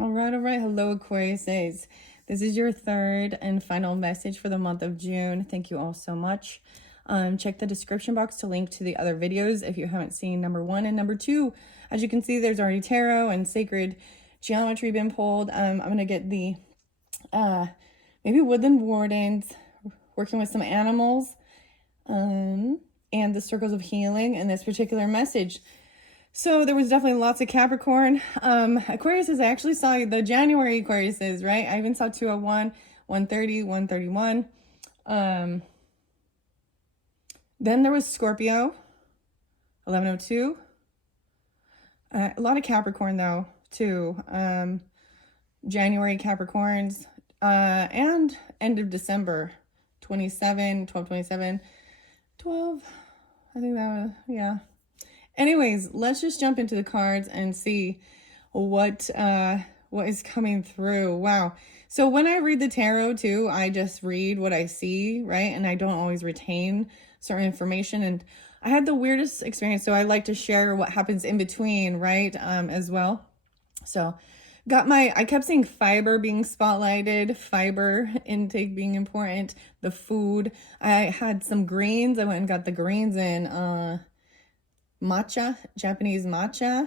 All right, all right. Hello, Aquarius. This is your third and final message for the month of June. Thank you all so much. Check the description box to link to the other videos if you haven't seen number 1 and number 2. As you can see, there's already tarot and sacred geometry been pulled. I'm going to get the maybe woodland wardens, working with some animals, and the circles of healing in this particular message. So there was definitely lots of Capricorn. Aquarius, I actually saw the January Aquarius, right? I even saw 201, 130, 131. Then there was Scorpio, 1102. A lot of Capricorn though, too. January Capricorns, and end of December, 27, 1227, 12. I think that was, yeah. Anyways, let's just jump into the cards and see what is coming through. Wow. So when I read the tarot too, I just read what I see, right? And I don't always retain certain information. And I had the weirdest experience, so I like to share what happens in between, right? As well. So I kept seeing fiber being spotlighted, fiber intake being important, the food. I had some greens. I went and got the greens in matcha, Japanese matcha.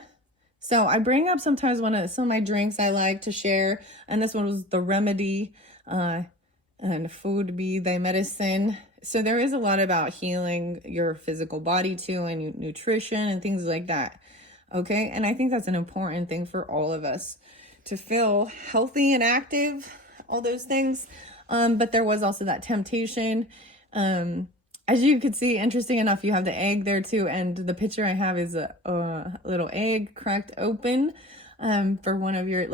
So I bring up sometimes some of my drinks I like to share, and this one was the remedy, and food be thy medicine. So there is a lot about healing your physical body too, and nutrition and things like that. Okay, and I think that's an important thing for all of us to feel healthy and active, all those things. But there was also that temptation. As you could see, interesting enough, you have the egg there too. And the picture I have is a little egg cracked open for one of your,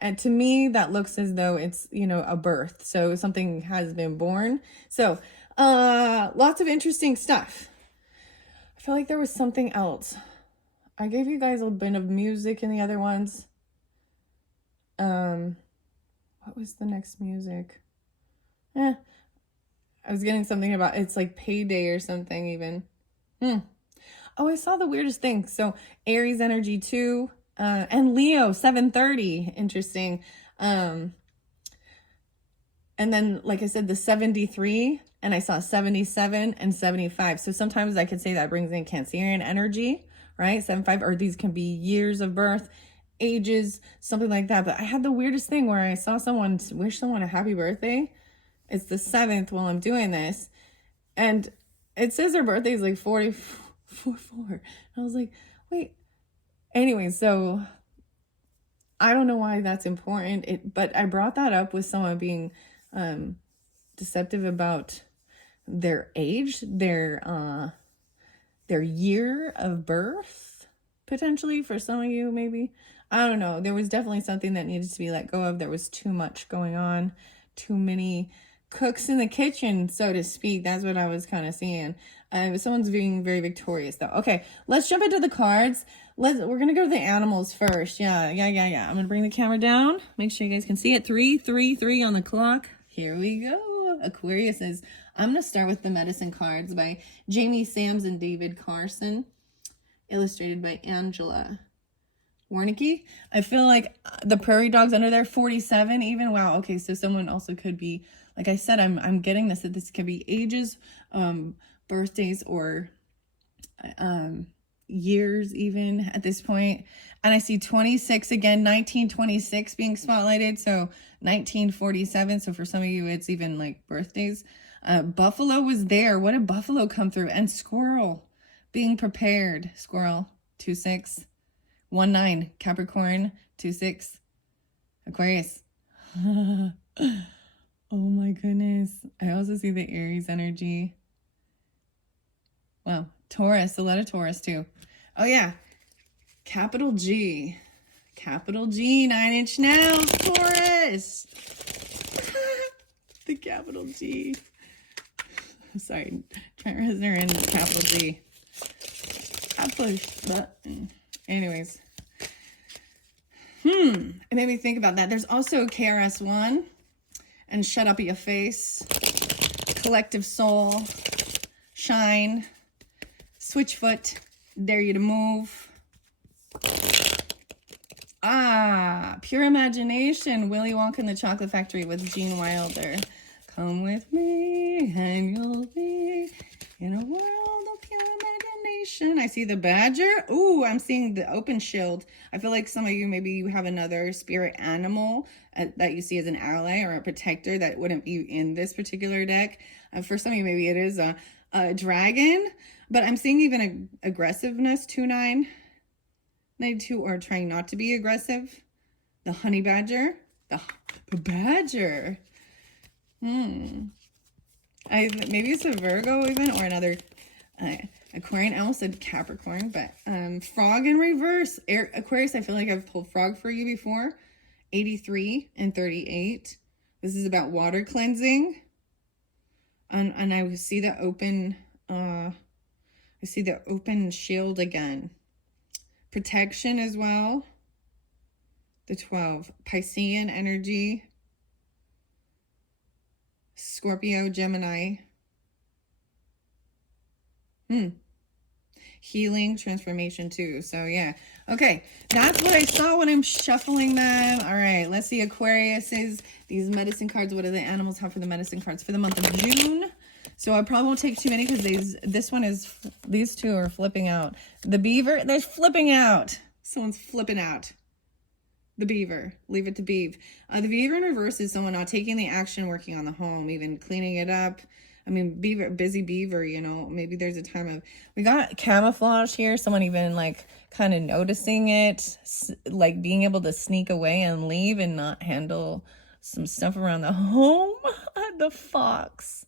and to me, that looks as though it's, a birth. So something has been born. So lots of interesting stuff. I feel like there was something else. I gave you guys a bit of music in the other ones. What was the next music? I was getting something about, it's like payday or something even. Oh, I saw the weirdest thing. So Aries energy too, and Leo 730, interesting. And then, like I said, the 73, and I saw 77 and 75. So sometimes I could say that brings in Cancerian energy, right? 75, or these can be years of birth, ages, something like that. But I had the weirdest thing where I saw someone wish someone a happy birthday. It's the 7th while I'm doing this, and it says their birthday is like 44. I was like, wait. Anyway, so I don't know why that's important. But I brought that up with someone being deceptive about their age, their year of birth, potentially for some of you, maybe. I don't know. There was definitely something that needed to be let go of. There was too much going on, too many cooks in the kitchen, so to speak. That's what I was kind of seeing. Someone's being very victorious though. Okay, let's jump into the cards. We're gonna go to the animals first. Yeah. I'm gonna bring the camera down, make sure you guys can see it. 3 on the clock. Here we go. Aquarius is, I'm gonna start with the medicine cards by Jamie Sams and David Carson, illustrated by Angela Warnicki. I feel like the prairie dogs under there, 47 even. Wow. Okay, so someone also could be, like I said, I'm getting this, that this could be ages, birthdays, or years even at this point. And I see 26 again, 1926 being spotlighted. So 1947. So for some of you, it's even like birthdays. Buffalo was there. What did buffalo come through? And squirrel being prepared. Squirrel, 26. 19, Capricorn, 26, Aquarius. Oh my goodness. I also see the Aries energy. Wow. Taurus, a lot of Taurus too. Oh yeah. Capital G. Capital G, 9-inch nails, Taurus. The capital G. Sorry. Trent Reznor and capital G. I pushed button. Anyways. It made me think about that. There's also KRS-One and Shut Up Your Face, Collective Soul, Shine, Switchfoot, Dare You to Move. Pure imagination. Willy Wonka and the Chocolate Factory with Gene Wilder. Come with me and you'll be in a world of pure imagination. I see the badger. Ooh, I'm seeing the open shield. I feel like some of you, maybe you have another spirit animal that you see as an ally or a protector that wouldn't be in this particular deck. For some of you, maybe it is a dragon, but I'm seeing even aggressiveness, 2-9-92, or trying not to be aggressive. The honey badger, the badger. Maybe it's a Virgo even, or another Aquarian. I almost said Capricorn, but frog in reverse. Aquarius, I feel like I've pulled frog for you before. 83 and 38. This is about water cleansing. And I see the open, shield again. Protection as well. The 12. Piscean energy. Scorpio, Gemini. Healing, transformation too. So yeah. Okay. That's what I saw when I'm shuffling them. All right. Let's see Aquarius's, these medicine cards. What do the animals have for the medicine cards for the month of June? So I probably won't take too many because these two are flipping out. The beaver, they're flipping out. Someone's flipping out. The beaver, leave it to beaver. The beaver in reverse is someone not taking the action, working on the home, even cleaning it up. I mean, busy beaver, you know, maybe there's a time of, we got camouflage here. Someone even like kind of noticing it, like being able to sneak away and leave and not handle some stuff around the home. The fox.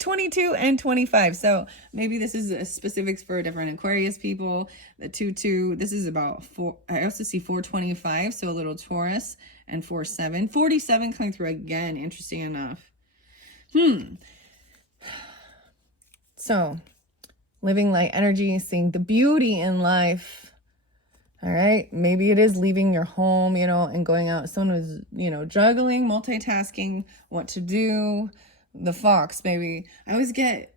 22 and 25. So maybe this is a specifics for different Aquarius people. The 2-2, this is about 4. I also see 425, so a little Taurus, and 47. 47 coming through again, interesting enough. So living light energy, seeing the beauty in life. All right. Maybe it is leaving your home, you know, and going out. Someone who's, you know, juggling, multitasking, what to do. The fox, maybe. I always get,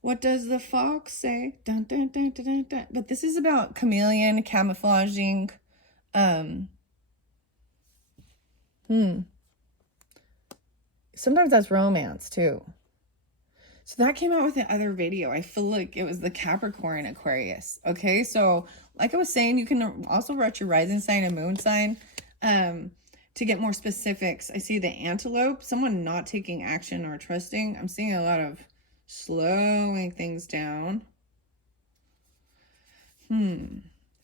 what does the fox say? Dun, dun, dun, dun, dun, dun. But this is about chameleon, camouflaging. Sometimes that's romance too. So that came out with the other video. I feel like it was the Capricorn Aquarius. Okay, so like I was saying, you can also write your rising sign and moon sign. To get more specifics, I see the antelope, someone not taking action or trusting. I'm seeing a lot of slowing things down.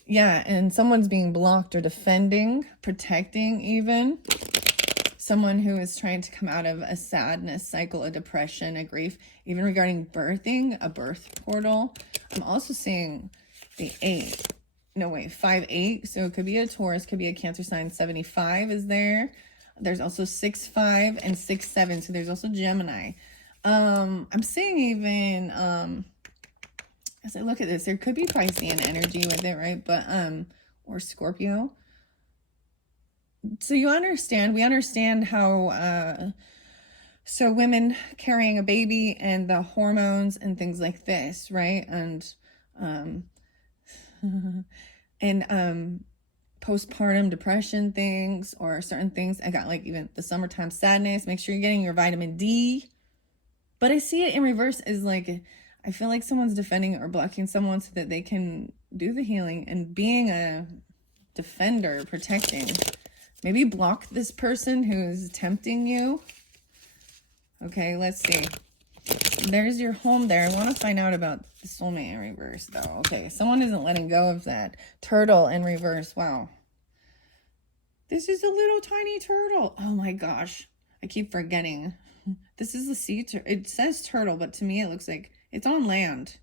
Yeah, and someone's being blocked or defending, protecting even. Someone who is trying to come out of a sadness cycle, a depression, a grief, even regarding birthing, a birth portal. I'm also seeing the 8. No, wait, 5-8. So it could be a Taurus, could be a Cancer sign. 75 is there. There's also 6-5 and 6-7. So there's also Gemini. I'm seeing even, as I look at this, there could be Piscean energy with it, right? But, or Scorpio. So you understand, we understand how, so women carrying a baby and the hormones and things like this, right? And, postpartum depression things or certain things. I got like even the summertime sadness. Make sure you're getting your vitamin D. But I see it in reverse as like, I feel like someone's defending or blocking someone so that they can do the healing and being a defender, protecting. Maybe block this person who's tempting you. Okay, let's see. There's your home there. I want to find out about the soulmate in reverse, though. Okay, someone isn't letting go of that. Turtle in reverse. Wow. This is a little tiny turtle. Oh, my gosh. I keep forgetting. This is the sea turtle. It says turtle, but to me it looks like it's on land.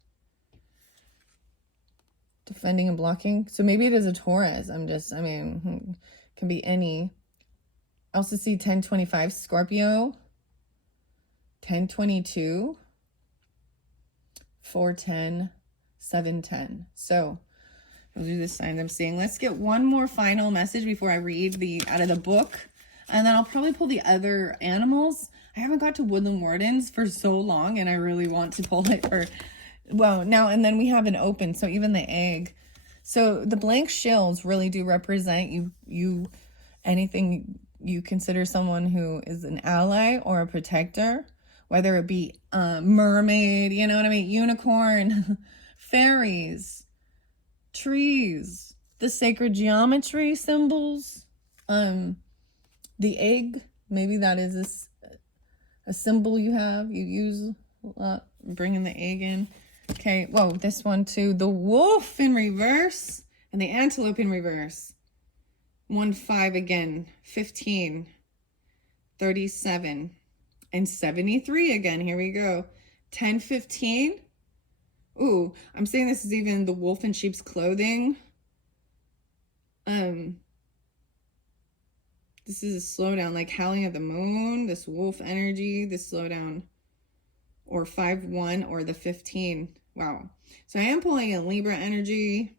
Defending and blocking. So maybe it is a Taurus. Can be any. I also see 1025 Scorpio. 1022. 410, 710. So those are the signs I'm seeing. Let's get one more final message before I read the out of the book. And then I'll probably pull the other animals. I haven't got to Woodland Wardens for so long, and I really want to pull it for, well, now, and then we have an open, so even the egg. So the blank shells really do represent you anything you consider someone who is an ally or a protector, whether it be a mermaid, you know what I mean, unicorn, fairies, trees, the sacred geometry symbols, the egg, maybe that is a symbol you use a lot, bringing the egg in. Okay, whoa, this one too, the wolf in reverse and the antelope in reverse. 1, 5 again, 15, 37, and 73 again. Here we go. 10, 15. Ooh, I'm saying this is even the wolf in sheep's clothing. This is a slowdown, like howling at the moon, this wolf energy, this slowdown. Or 5, 1, or the 15. Wow. So I am pulling in Libra energy.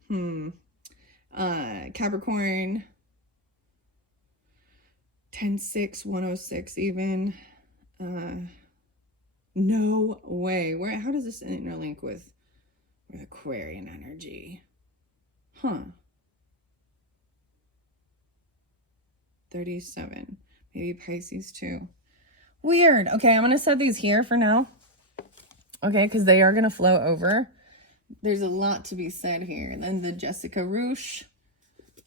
Capricorn. 10, 6, 106 even. No way. How does this interlink with Aquarian energy? 37. Maybe Pisces too. Weird. Okay, I'm going to set these here for now. Okay, because they are going to flow over. There's a lot to be said here. And then the Jessica Roosh.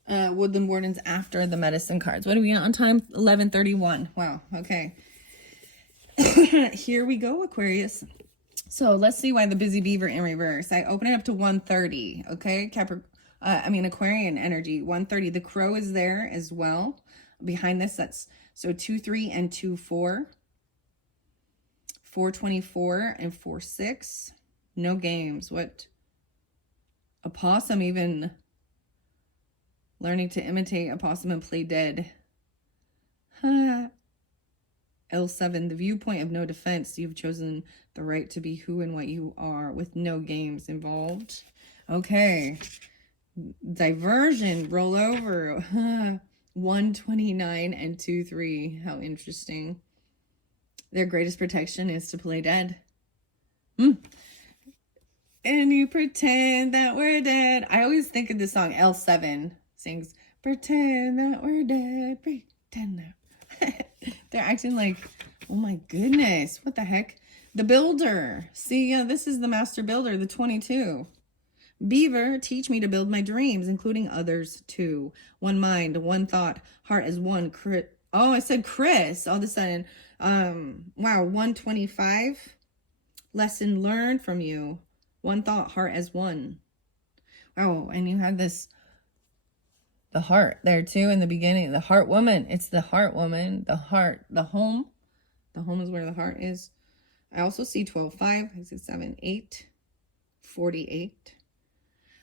Woodland Wardens after the medicine cards. What are we on time? 11:31. Wow. Okay. Here we go, Aquarius. So let's see why the busy beaver in reverse. I open it up to 130. Okay. Aquarian energy. 130. The crow is there as well. Behind this, that's so 2, 3, and 2, 4. 424 and 4, 6. No games. What? A possum even learning to imitate a possum and play dead. L7, the viewpoint of no defense. You've chosen the right to be who and what you are with no games involved. Okay. Diversion, roll over. 129 and 2, 3. How interesting. Their greatest protection is to play dead. And you pretend that we're dead. I always think of this song, L7 sings, pretend that we're dead, pretend that. They're acting like, oh my goodness, what the heck? The builder. See, yeah, this is the master builder, the 22. Beaver, teach me to build my dreams, including others too. One mind, one thought, heart as one. Oh, I said Chris all of a sudden. Wow, 125. Lesson learned from you. One thought, heart as one. Wow, and you had this, the heart there too in the beginning. The heart woman. It's the heart woman. The heart. The home. The home is where the heart is. I also see 12, 5, 6, 7, 8, 48.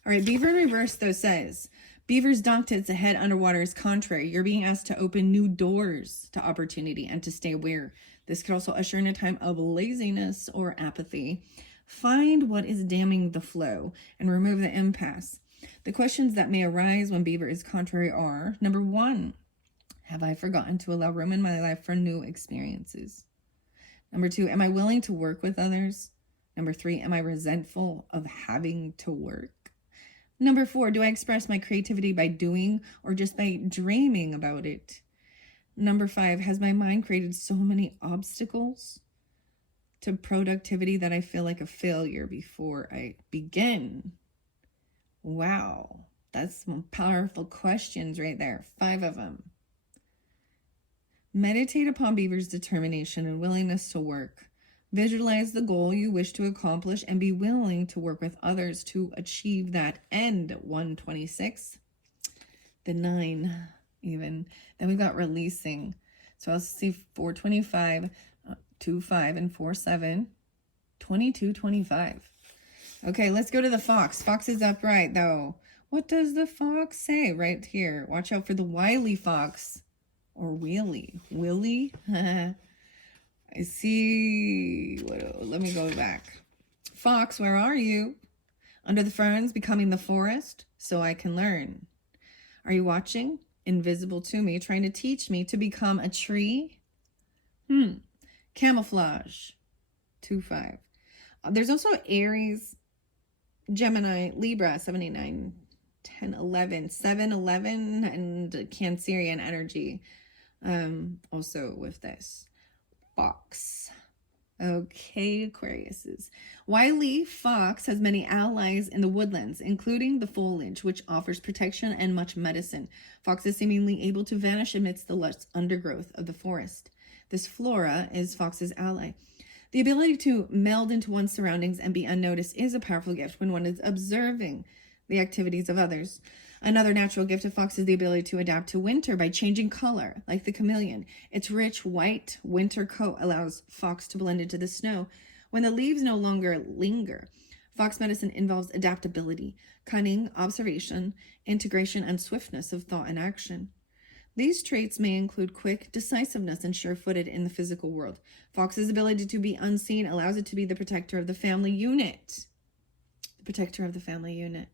All right, Beaver in reverse though says, Beaver's docked its head underwater is contrary. You're being asked to open new doors to opportunity and to stay aware. This could also usher in a time of laziness or apathy. Find what is damming the flow and remove the impasse. The questions that may arise when Beaver is contrary are, number 1, have I forgotten to allow room in my life for new experiences? Number 2, am I willing to work with others? Number 3, am I resentful of having to work? Number 4, do I express my creativity by doing or just by dreaming about it? Number 5, has my mind created so many obstacles to productivity that I feel like a failure before I begin? Wow, that's some powerful questions right there. 5 of them. Meditate upon Beaver's determination and willingness to work. Visualize the goal you wish to accomplish and be willing to work with others to achieve that end. 126. The 9 even. Then we got releasing. So I'll see 425, 2, 5, and 4, 7. 22, 25. Okay, let's go to the fox. Fox is upright though. What does the fox say right here? Watch out for the wily fox. Or wheelie. Willy? I see. Let me go back. Fox, where are you? Under the ferns, becoming the forest, so I can learn. Are you watching? Invisible to me, trying to teach me to become a tree? Camouflage. 2, 5. There's also Aries, Gemini, Libra, 79. 10, 11, 7, 11, and Cancerian energy. Also with this fox. Okay, Aquariuses. Wily fox has many allies in the woodlands, including the foliage, which offers protection and much medicine. Fox is seemingly able to vanish amidst the lush undergrowth of the forest. This flora is fox's ally. The ability to meld into one's surroundings and be unnoticed is a powerful gift when one is observing the activities of others. Another natural gift of fox is the ability to adapt to winter by changing color, like the chameleon. Its rich white winter coat allows fox to blend into the snow when the leaves no longer linger. Fox medicine involves adaptability, cunning, observation, integration, and swiftness of thought and action. These traits may include quick decisiveness and sure-footed in the physical world. Fox's ability to be unseen allows it to be the protector of the family unit. The protector of the family unit.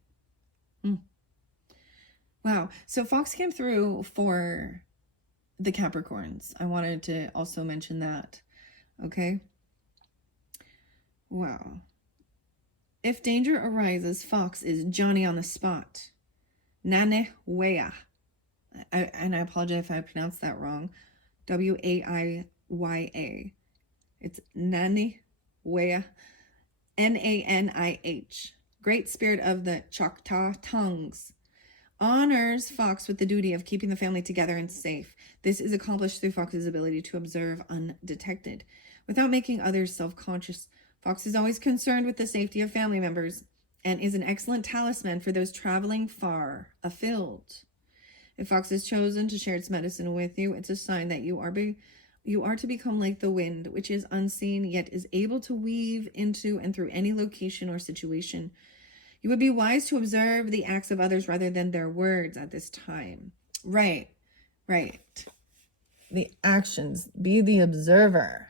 Wow. So Fox came through for the Capricorns. I wanted to also mention that. Okay. Wow. If danger arises, Fox is Johnny on the spot. Nane Wea. And I apologize if I pronounced that wrong. Waiya. It's Nani Wea. Nanih. Great spirit of the Choctaw tongues. Honors Fox with the duty of keeping the family together and safe. This is accomplished through Fox's ability to observe undetected. Without making others self-conscious, Fox is always concerned with the safety of family members and is an excellent talisman for those traveling far afield. If Fox has chosen to share its medicine with you, it's a sign that you are to become like the wind, which is unseen yet is able to weave into and through any location or situation. You would be wise to observe the acts of others rather than their words at this time. Right. The actions. Be the observer.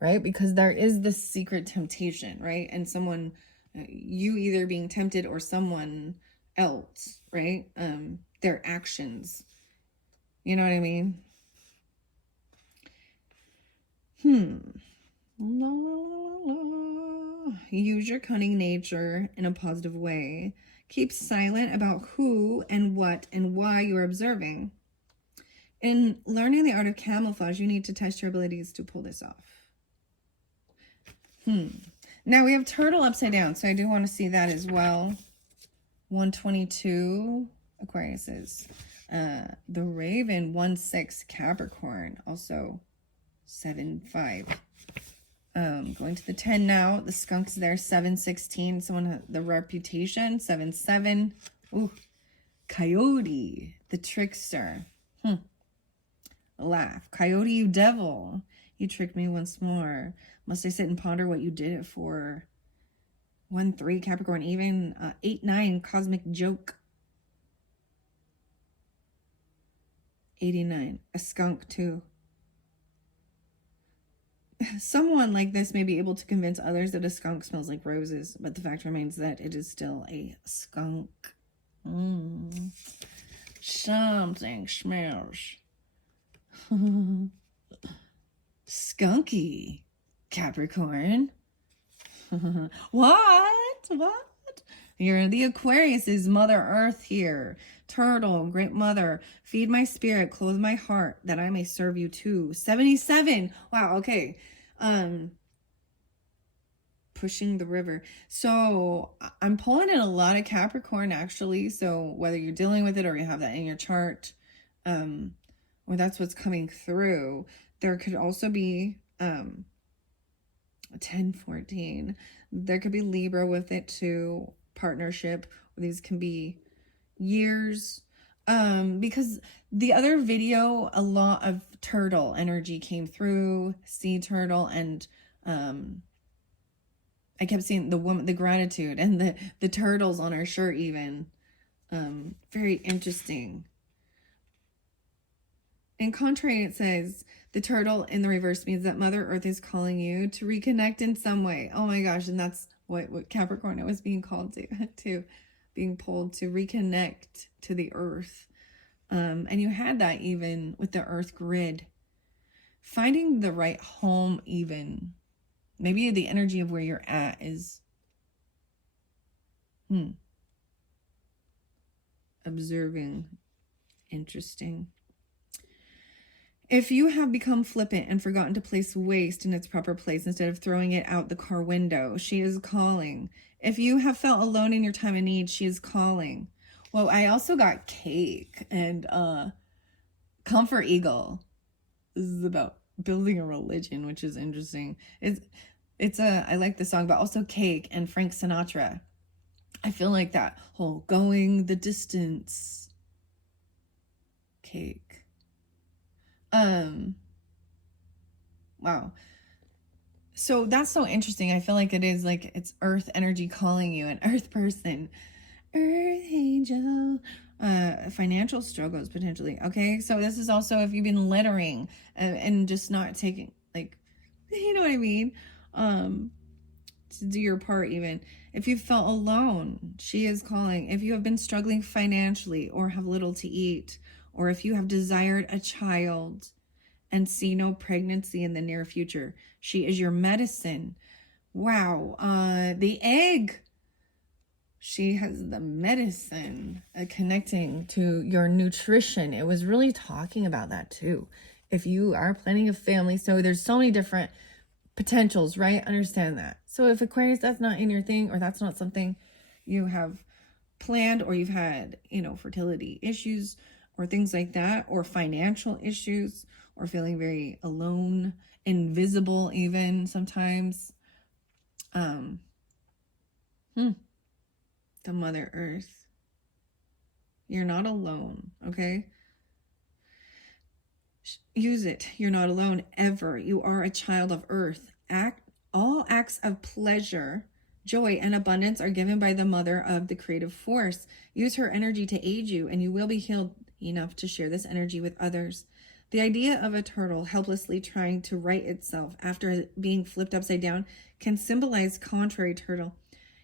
Right? Because there is this secret temptation, right? And someone, you either being tempted or someone else, right? Their actions. You know what I mean? Use your cunning nature in a positive way. Keep silent about who and what and why you're observing. In learning the art of camouflage, you need to test your abilities to pull this off. Now we have turtle upside down, so I do want to see that as well. 122 Aquariuses. The Raven 1-6 Capricorn, also 7-5. Going to the 10 now. The skunk's there, 7-16. Someone the reputation, 7-7. Ooh, Coyote, the trickster. Laugh. Coyote, you devil. You tricked me once more. Must I sit and ponder what you did it for? 1-3 Capricorn, even 8-9 Cosmic Joke. 89, a skunk too. Someone like this may be able to convince others that a skunk smells like roses, but the fact remains that it is still a skunk. Something smells skunky, Capricorn. What? You're the Aquarius's Mother Earth here. Turtle, great mother, feed my spirit, clothe my heart, that I may serve you too. 77. Wow, okay. Pushing the river. So I'm pulling in a lot of Capricorn, actually. So whether you're dealing with it or you have that in your chart, or that's what's coming through, there could also be 10-14. There could be Libra with it too. Partnership. These can be years. Because the other video, a lot of turtle energy came through, sea turtle, and I kept seeing the woman, the gratitude, and the turtles on her shirt even. Very interesting. In contrary, it says the turtle in the reverse means that Mother Earth is calling you to reconnect in some way. Oh my gosh, and that's what Capricorn it was being called to being pulled to reconnect to the earth. And you had that even with the earth grid. Finding the right home even. Maybe the energy of where you're at is observing. Interesting. If you have become flippant and forgotten to place waste in its proper place instead of throwing it out the car window, she is calling. If you have felt alone in your time of need, she is calling. Well, I also got cake and Comfort Eagle. This is about building a religion, which is interesting. I like the song, but also cake and Frank Sinatra. I feel like that whole going the distance. Cake. Wow. So that's so interesting. I feel like it is like it's earth energy calling you, an earth person, earth angel, financial struggles potentially. Okay. So this is also if you've been littering and just not taking, like, you know what I mean? To do your part. Even if you felt alone, she is calling. If you have been struggling financially or have little to eat, or if you have desired a child and see no pregnancy in the near future, she is your medicine. Wow. The egg. She has the medicine, connecting to your nutrition. It was really talking about that too. If you are planning a family, so there's so many different potentials, right? Understand that. So if Aquarius, that's not in your thing, or that's not something you have planned, or you've had, fertility issues or things like that, or financial issues, or feeling very alone, invisible even sometimes. The Mother Earth. You're not alone, okay? Use it. You're not alone ever. You are a child of Earth. All acts of pleasure, joy, and abundance are given by the mother of the creative force. Use her energy to aid you, and you will be healed enough to share this energy with others. The idea of a turtle helplessly trying to right itself after being flipped upside down can symbolize contrary turtle.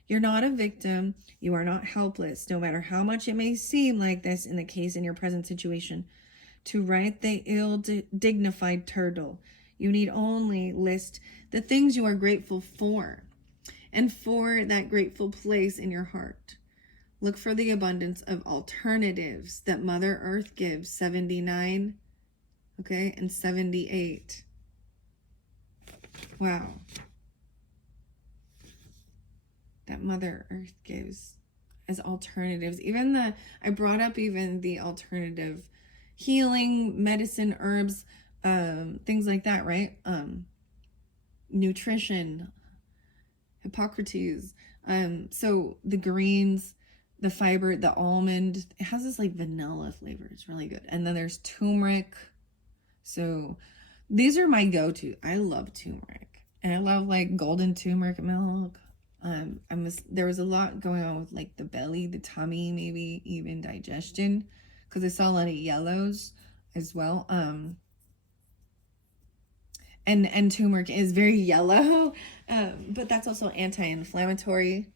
You're not a victim. You are not helpless, no matter how much it may seem like this in the case in your present situation. To right the ill-dignified turtle, you need only list the things you are grateful for, and for that grateful place in your heart. Look for the abundance of alternatives that Mother Earth gives. 79, okay, and 78. Wow. That Mother Earth gives as alternatives. I brought up even the alternative healing, medicine, herbs, things like that, right? Nutrition, Hippocrates. So the greens, the fiber, the almond, it has this like vanilla flavor. It's really good. And then there's turmeric. So these are my go-to. I love turmeric. And I love like golden turmeric milk. There was a lot going on with like the belly, the tummy, maybe even digestion, because I saw a lot of yellows as well. And turmeric is very yellow, but that's also anti-inflammatory.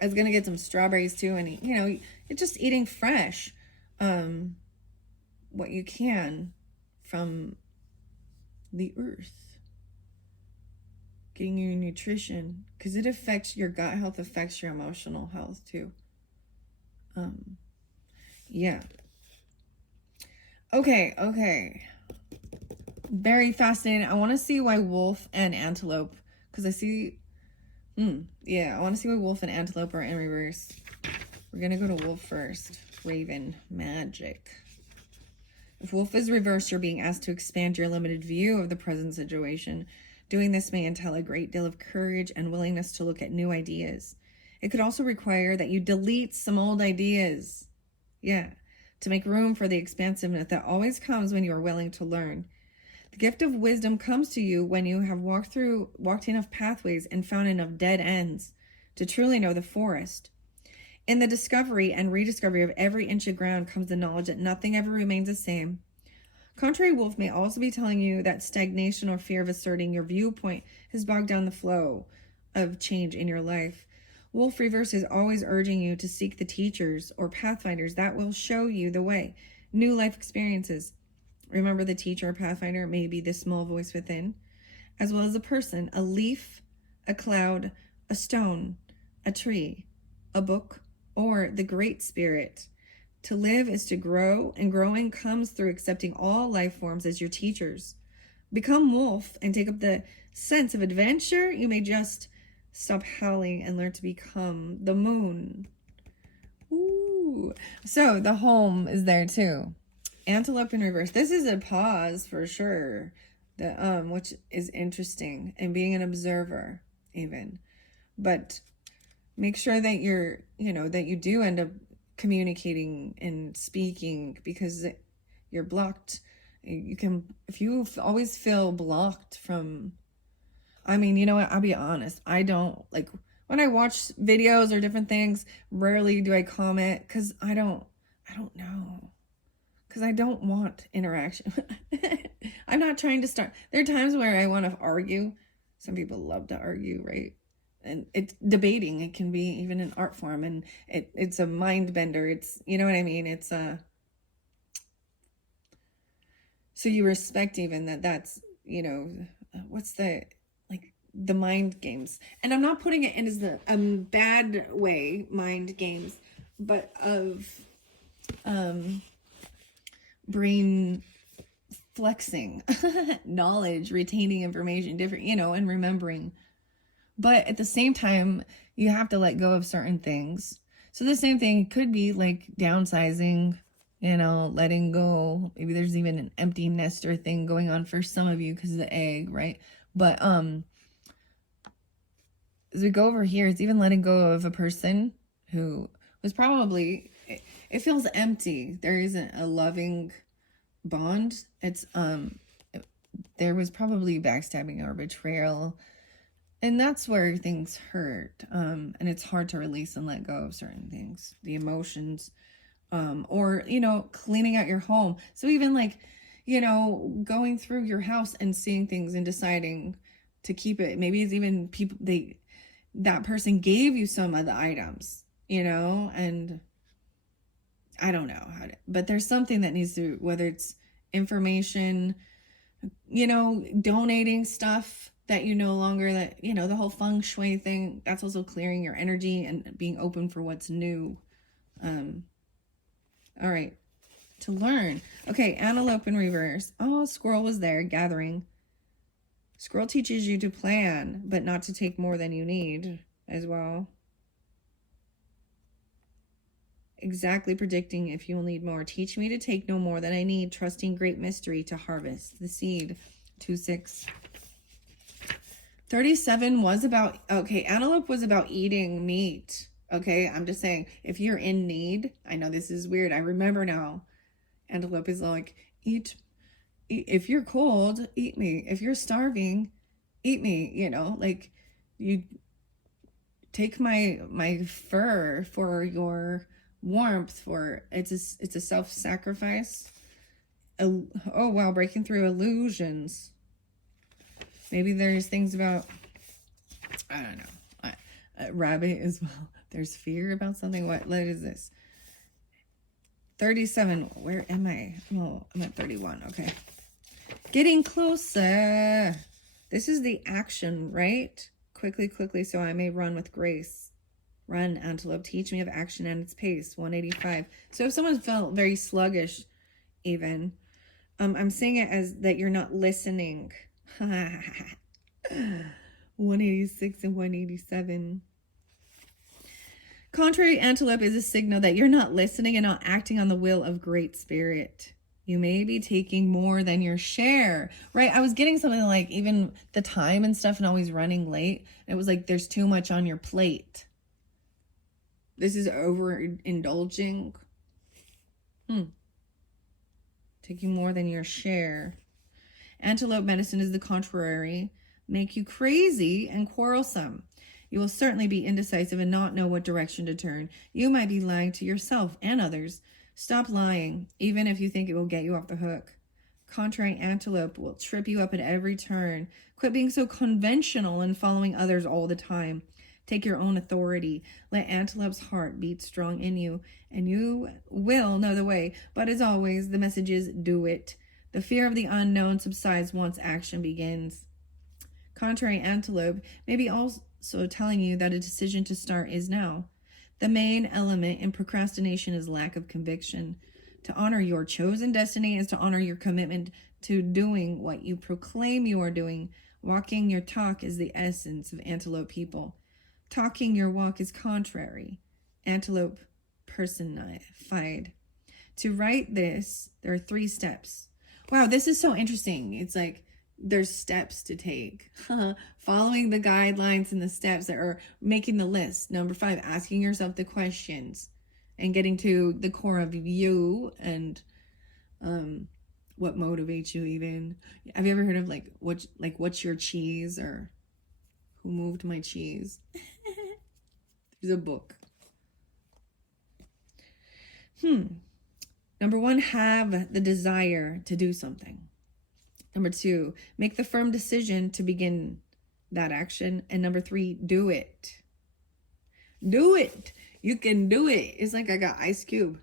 I was gonna get some strawberries too, and you're just eating fresh, what you can from the earth. Getting your nutrition, because it affects your gut health, affects your emotional health too. Yeah. Okay. Very fascinating. I want to see why wolf and antelope, because I see, I want to see why wolf and antelope are in reverse. We're going to go to wolf first. Raven, magic. If wolf is reversed, you're being asked to expand your limited view of the present situation. Doing this may entail a great deal of courage and willingness to look at new ideas. It could also require that you delete some old ideas. Yeah, to make room for the expansiveness that always comes when you are willing to learn. The gift of wisdom comes to you when you have walked enough pathways and found enough dead ends to truly know the forest. In the discovery and rediscovery of every inch of ground comes the knowledge that nothing ever remains the same. Contrary wolf may also be telling you that stagnation or fear of asserting your viewpoint has bogged down the flow of change in your life. Wolf reverse is always urging you to seek the teachers or pathfinders that will show you the way. New life experiences. Remember, the teacher or pathfinder may be the small voice within, as well as a person, a leaf, a cloud, a stone, a tree, a book, or the Great Spirit. To live is to grow, and growing comes through accepting all life forms as your teachers. Become wolf and take up the sense of adventure. You may just stop howling and learn to become the moon. Ooh. So the home is there too. Antelope in reverse. This is a pause for sure. Which is interesting, and being an observer even. But make sure that you're, that you do end up communicating and speaking, because you're blocked. You can, if you always feel blocked from, you know what, I'll be honest, I don't like when I watch videos or different things, rarely do I comment, because I don't know, because I don't want interaction. I'm not trying to start. There are times where I want to argue. Some people love to argue, right? And it's debating. It can be even an art form, and it's a mind bender. It's, you know what I mean? It's so you respect even that's, what's the mind games. And I'm not putting it in as the bad way, mind games, but of brain flexing, knowledge, retaining information, different, and remembering. But at the same time, you have to let go of certain things. So the same thing could be like downsizing, letting go. Maybe there's even an empty nester thing going on for some of you because of the egg, right? But as we go over here, it's even letting go of a person who was probably, it feels empty. There isn't a loving bond. It's there was probably backstabbing or betrayal, and that's where things hurt, and it's hard to release and let go of certain things, the emotions, or cleaning out your home. So even like going through your house and seeing things and deciding to keep it. Maybe it's even people, that person gave you some of the items, and I don't know how to, but there's something that needs to, whether it's information, donating stuff that you no longer, that, the whole feng shui thing, that's also clearing your energy and being open for what's new. All right, to learn. Okay, antelope in reverse. Oh, squirrel was there, gathering. Squirrel teaches you to plan, but not to take more than you need as well. Exactly, predicting if you will need more. Teach me to take no more than I need, trusting great mystery to harvest the seed. 2-6. 37 was about, okay, antelope was about eating meat. Okay, I'm just saying, if you're in need, I know this is weird, I remember now. Antelope is like, eat. If you're cold, eat me. If you're starving, eat me. Like, you take my fur for your warmth, for it's a self-sacrifice. Oh wow, breaking through illusions. Maybe there's things about, I don't know, rabbit as well. There's fear about something. What is this? 37. Where am I? Oh, I'm at 31. Okay, getting closer. This is the action, right? Quickly, so I may run with grace. Run, antelope, teach me of action and its pace. 185. So if someone felt very sluggish, even, I'm saying it as that you're not listening. 186 and 187. Contrary antelope is a signal that you're not listening and not acting on the will of Great Spirit. You may be taking more than your share, right? I was getting something like even the time and stuff and always running late. It was like, there's too much on your plate. This is overindulging. Taking more than your share. Antelope medicine is the contrary. Make you crazy and quarrelsome. You will certainly be indecisive and not know what direction to turn. You might be lying to yourself and others. Stop lying, even if you think it will get you off the hook. Contrary antelope will trip you up at every turn. Quit being so conventional and following others all the time. Take your own authority. Let antelope's heart beat strong in you, and you will know the way. But as always, the message is do it. The fear of the unknown subsides once action begins. Contrary antelope may be also telling you that a decision to start is now. The main element in procrastination is lack of conviction. To honor your chosen destiny is to honor your commitment to doing what you proclaim you are doing. Walking your talk is the essence of antelope people. Talking your walk is contrary. Antelope personified. To write this, there are 3 steps. Wow, this is so interesting. It's like there's steps to take. Following the guidelines and the steps that are making the list. Number 5, asking yourself the questions and getting to the core of you and what motivates you even. Have you ever heard of what's your cheese, or who moved my cheese? There's a book. Number 1, have the desire to do something. Number 2, make the firm decision to begin that action. And number 3, do it. Do it. You can do it. It's like I got Ice Cube.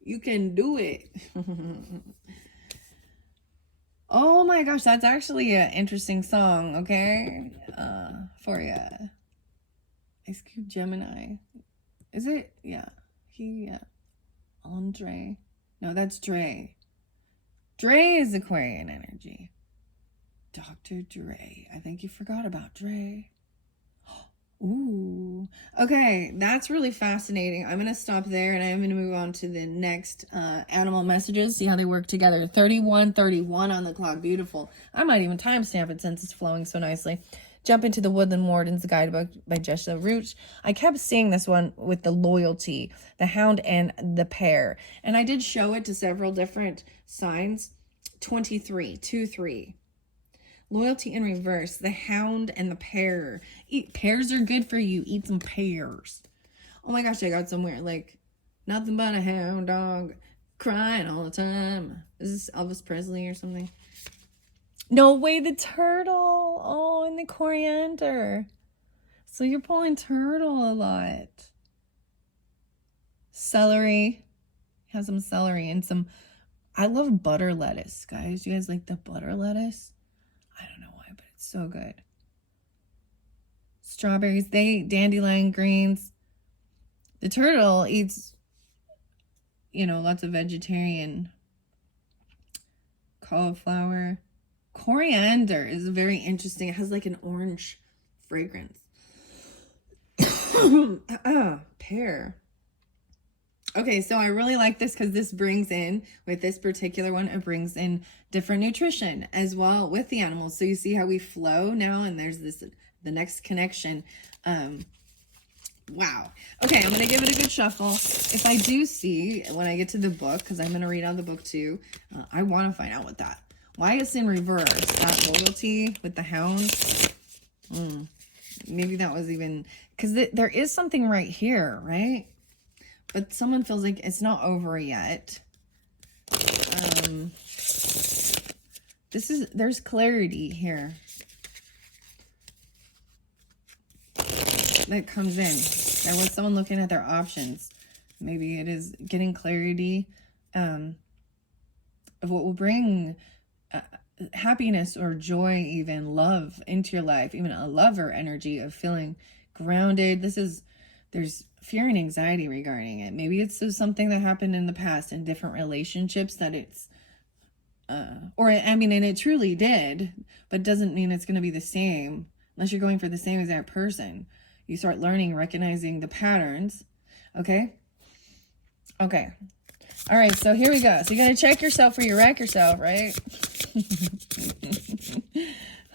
You can do it. Oh my gosh, that's actually an interesting song, okay? For you. Ice Cube Gemini. Is it? Yeah. Yeah. Andre. No, that's Dre. Dre is Aquarian energy. Dr. Dre. I think you forgot about Dre. Ooh. Okay, that's really fascinating. I'm going to stop there and I'm going to move on to the next animal messages, see how they work together. 31:31 on the clock. Beautiful. I might even timestamp it since it's flowing so nicely. Jump into the Woodland Wardens guidebook by Jessica Roach. I kept seeing this one with the loyalty, the hound and the pair. And I did show it to several different signs. 23, 2-3. Loyalty in reverse, the hound and the pear. Pears are good for you. Eat some pears. Oh my gosh, I got somewhere like nothing but a hound dog crying all the time. Is this Elvis Presley or something? No way, the turtle. Oh, and the coriander. So you're pulling turtle a lot. Celery. Have some celery and some. I love butter lettuce, guys. You guys like the butter lettuce? I don't know why, but it's so good. Strawberries, dandelion greens. The turtle eats, lots of vegetarian. Cauliflower. Coriander is very interesting. It has like an orange fragrance. Pear. Okay, so I really like this because this brings in, with this particular one, it brings in different nutrition as well with the animals. So you see how we flow now, and there's the next connection. Wow. Okay, I'm going to give it a good shuffle. If I do see, when I get to the book, because I'm going to read out the book too, I want to find out what that. Why it's in reverse, that loyalty with the hound. Maybe that was even, because there is something right here, right? But someone feels like it's not over yet. There's clarity here that comes in. There was someone looking at their options. Maybe it is getting clarity of what will bring happiness or joy, even love into your life, even a lover energy of feeling grounded. There's fear and anxiety regarding it. Maybe it's something that happened in the past in different relationships that it's, and it truly did, but doesn't mean it's going to be the same unless you're going for the same exact person. You start learning, recognizing the patterns. Okay. Okay. All right. So here we go. So you got to check yourself or you wreck yourself, right?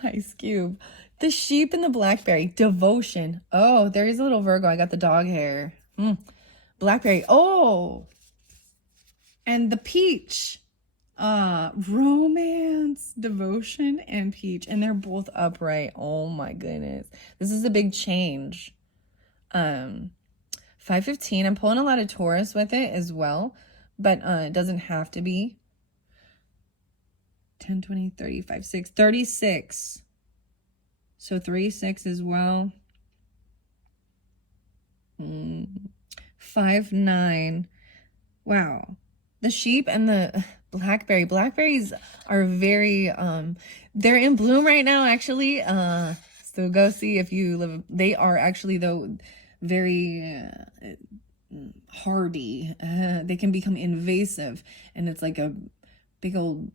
Ice Cube. The sheep and the blackberry. Devotion. Oh, there is a little Virgo. I got the dog hair. Blackberry. Oh. And the peach. Romance, devotion, and peach. And they're both upright. Oh my goodness. This is a big change. 515. I'm pulling a lot of Taurus with it as well. But it doesn't have to be. 10, 20, 35, 6, 36. So 3, 6 as well. 5, 9. Wow. The sheep and the blackberry. Blackberries are very, they're in bloom right now, actually. So go see if you live. They are actually, though, very hardy. They can become invasive, and it's like a big old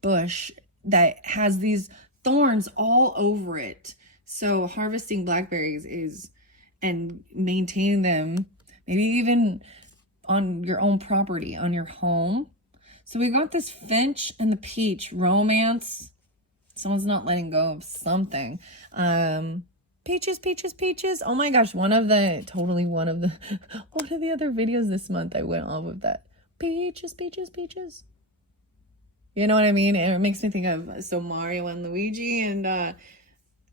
bush that has these thorns all over it. So harvesting blackberries is, and maintaining them, maybe even on your own property, on your home. So we got this finch and the peach, romance. Someone's not letting go of something. Peaches, peaches, peaches. Oh my gosh, one of the other videos this month I went off with that. Peaches, peaches, peaches. You know what I mean? And it makes me think of Mario and Luigi and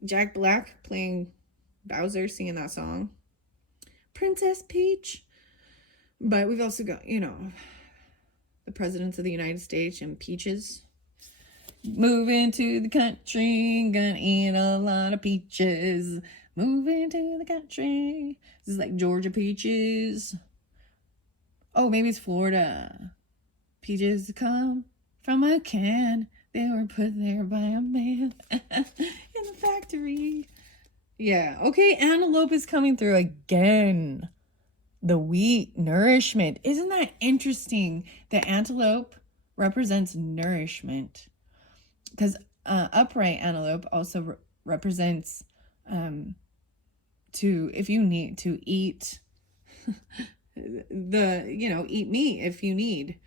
Jack Black playing Bowser, singing that song. Princess Peach. But we've also got, the presidents of the United States and peaches. Moving to the country, gonna eat a lot of peaches. Moving to the country. This is like Georgia peaches. Oh, maybe it's Florida. Peaches come from a can. They were put there by a man in the factory. Yeah. Okay, antelope is coming through again. The wheat, nourishment. Isn't that interesting? The antelope represents nourishment. Because upright antelope also represents if you need to eat eat meat if you need,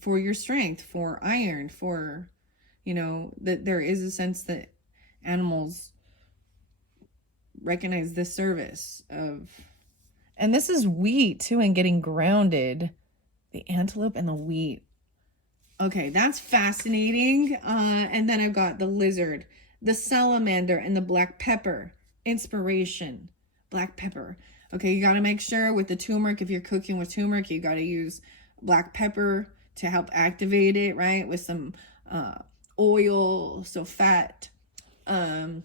for your strength, for iron, for, that there is a sense that animals recognize this service of, and this is wheat too, and getting grounded. The antelope and the wheat. Okay, that's fascinating. And then I've got the lizard, the salamander, and the black pepper. Inspiration, black pepper. Okay, you got to make sure with the turmeric, if you're cooking with turmeric, you got to use black pepper to help activate it, right? With some oil, so fat. Olive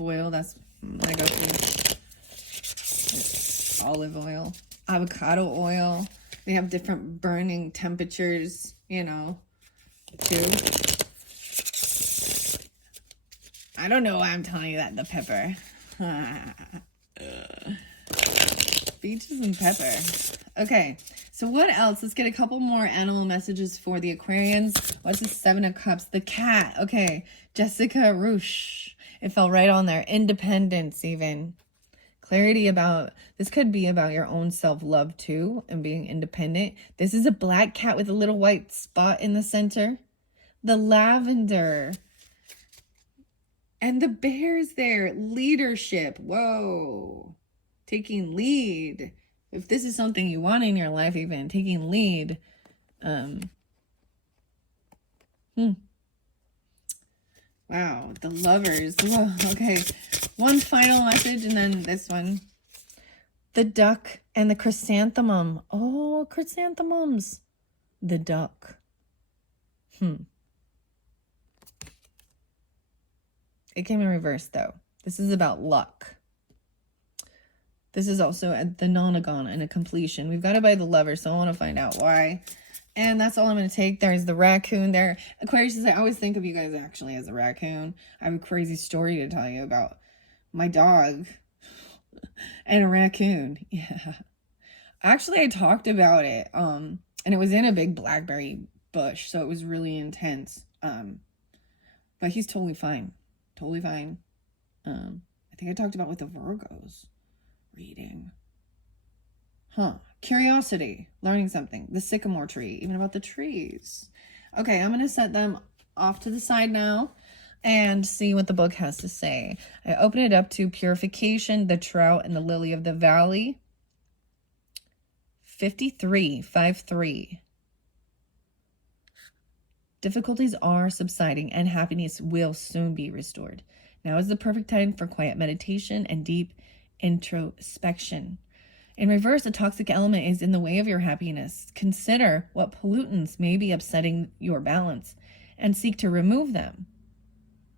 oil, that's my go-to. Olive oil. Avocado oil. They have different burning temperatures, too. I don't know why I'm telling you that, the pepper. Beaches and pepper. Okay, so what else? Let's get a couple more animal messages for the Aquarians. What's the Seven of Cups? The cat. Okay, Jessica Roosh. It fell right on there. Independence, even. Clarity about, this could be about your own self-love too, and being independent. This is a black cat with a little white spot in the center. The lavender. And the bears there. Leadership. Whoa. Taking lead. If this is something you want in your life, even taking lead. Wow, the lovers. Whoa, okay, one final message and then this one. The duck and the chrysanthemum. Oh, chrysanthemums. The duck. It came in reverse though. This is about luck. This is also at the nonagon and a completion. We've got it by the lover, so I want to find out why. And that's all I'm going to take. There's the raccoon there. Aquarius, I always think of you guys actually as a raccoon. I have a crazy story to tell you about my dog and a raccoon. Yeah. Actually, I talked about it. And it was in a big blackberry bush, so it was really intense. But he's totally fine. Totally fine. I think I talked about with the Virgos reading. Curiosity, learning something, the sycamore tree, even about the trees. Okay, I'm going to set them off to the side now and see what the book has to say. I open it up to purification, the trout, and the lily of the valley. 53:5-3. Difficulties are subsiding and happiness will soon be restored. Now is the perfect time for quiet meditation and deep introspection. In reverse, a toxic element is in the way of your happiness. Consider what pollutants may be upsetting your balance and seek to remove them.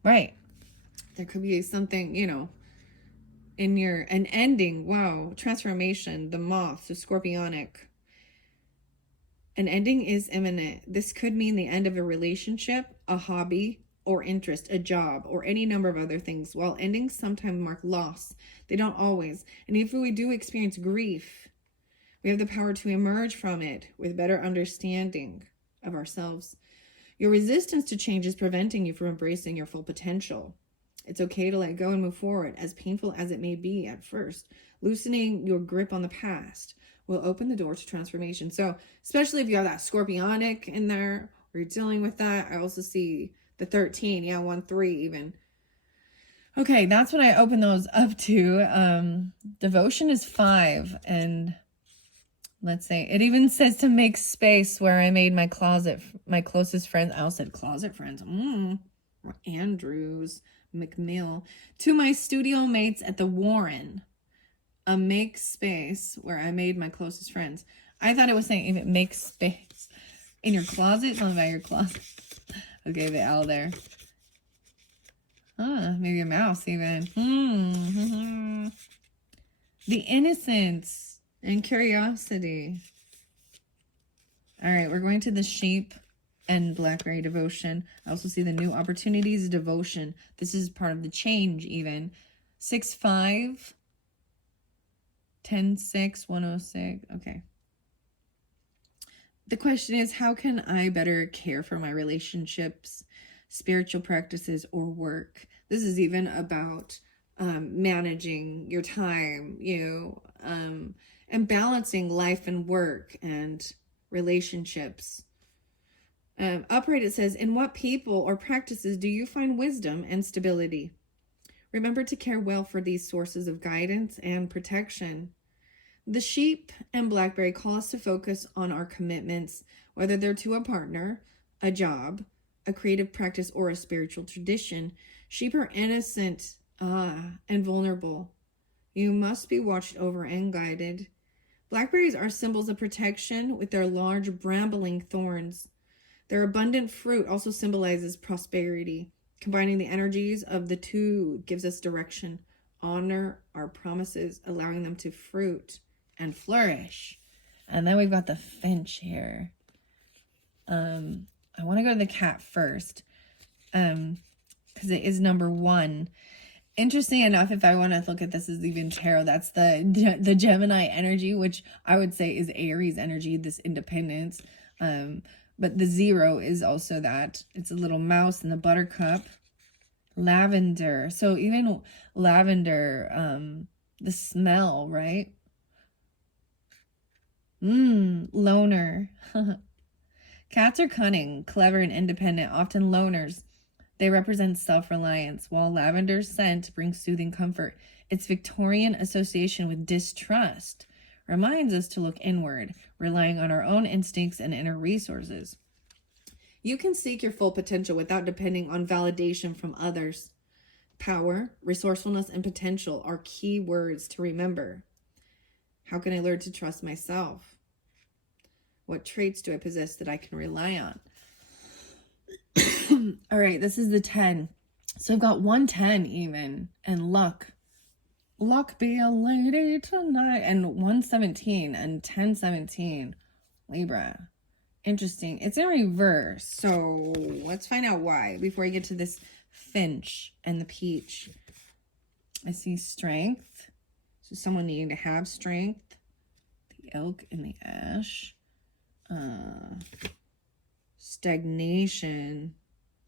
Right. There could be something, in an ending. Wow. Transformation, the moth, the scorpionic. An ending is imminent. This could mean the end of a relationship, a hobby, or interest, a job, or any number of other things. While endings sometimes mark loss, they don't always. And if we do experience grief, we have the power to emerge from it with better understanding of ourselves. Your resistance to change is preventing you from embracing your full potential. It's okay to let go and move forward, as painful as it may be at first. Loosening your grip on the past will open the door to transformation. So, especially if you have that scorpionic in there, or you're dealing with that. I also see the 13, 1-3 even. Okay, that's what I open those up to. Devotion is 5, and let's say it even says to make space where I made my closet, my closest friends. I also said closet friends. Andrews, McMill. To my studio mates at the Warren. A make space where I made my closest friends. I thought it was saying if it makes space in your closet, something about your closet. Okay, the owl there. Maybe a mouse even. The innocence and curiosity. All right, we're going to the sheep and blackberry devotion. I also see the new opportunities devotion. This is part of the change even. 6-5. 10-6, 106. Okay. The question is, how can I better care for my relationships, spiritual practices, or work? This is even about managing your time, and balancing life and work and relationships. Upright, it says, in what people or practices do you find wisdom and stability? Remember to care well for these sources of guidance and protection. The sheep and blackberry call us to focus on our commitments, whether they're to a partner, a job, a creative practice, or a spiritual tradition. Sheep are innocent and vulnerable. You must be watched over and guided. Blackberries are symbols of protection with their large brambling thorns. Their abundant fruit also symbolizes prosperity. Combining the energies of the two gives us direction. Honor our promises, allowing them to fruit and flourish. And then we've got the finch here. I want to go to the cat first, because it is number 1. Interesting enough, if I want to look at this as even tarot, that's the Gemini energy, which I would say is Aries energy, this independence. But the 0 is also that. It's a little mouse and the buttercup. Lavender. So even lavender, the smell, right? Loner. Cats are cunning, clever, and independent, often loners. They represent self-reliance, while lavender's scent brings soothing comfort. Its Victorian association with distrust reminds us to look inward, relying on our own instincts and inner resources. You can seek your full potential without depending on validation from others. Power, resourcefulness, and potential are key words to remember. How can I learn to trust myself? What traits do I possess that I can rely on? All right, this is the 10. So I've got 110 even, and luck. Luck be a lady tonight. And 117 and 1017. Libra. Interesting. It's in reverse. So let's find out why before I get to this finch and the peach. I see strength. So someone needing to have strength. The elk and the ash. Stagnation.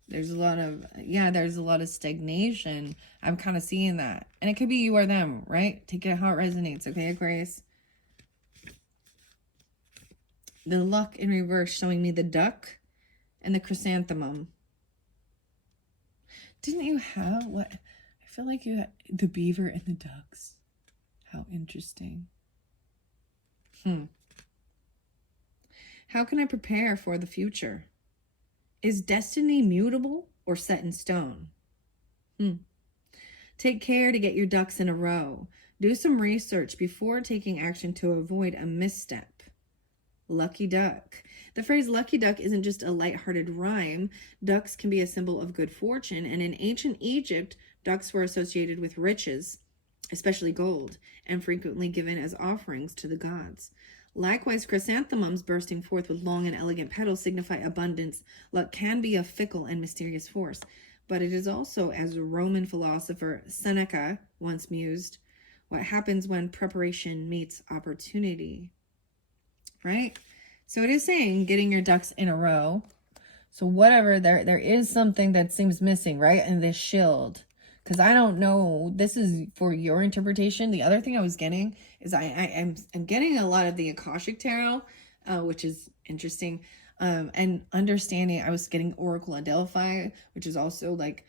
There's a lot of stagnation. I'm kind of seeing that. And it could be you or them, right? Take it how it resonates, okay, Aquarius? The luck in reverse showing me the duck and the chrysanthemum. Didn't you have what? I feel like you had the beaver and the ducks. How interesting. How can I prepare for the future? Is destiny mutable or set in stone? Take care to get your ducks in a row. Do some research before taking action to avoid a misstep. Lucky duck. The phrase lucky duck isn't just a lighthearted rhyme. Ducks can be a symbol of good fortune, and in ancient Egypt, ducks were associated with riches, especially gold, and frequently given as offerings to the gods. Likewise, chrysanthemums bursting forth with long and elegant petals signify abundance. Luck can be a fickle and mysterious force, but it is also, as Roman philosopher Seneca once mused, what happens when preparation meets opportunity, right? So it is saying getting your ducks in a row. So whatever, there is something that seems missing, right? And this shield, because I don't know, this is for your interpretation. The other thing I was getting is I'm getting a lot of the Akashic Tarot, which is interesting. And understanding, I was getting Oracle Adelphi, which is also like,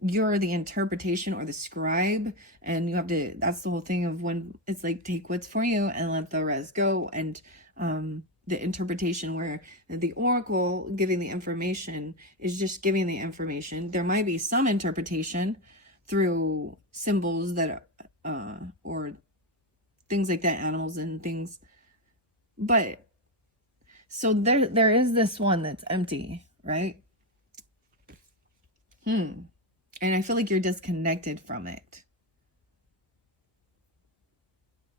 you're the interpretation or the scribe, and you have to, that's the whole thing of when it's like, take what's for you and let the rest go. And the interpretation where the oracle giving the information is just giving the information. There might be some interpretation through symbols that or things like that, animals and things, but so there is this one that's empty, right? And I feel like you're disconnected from it.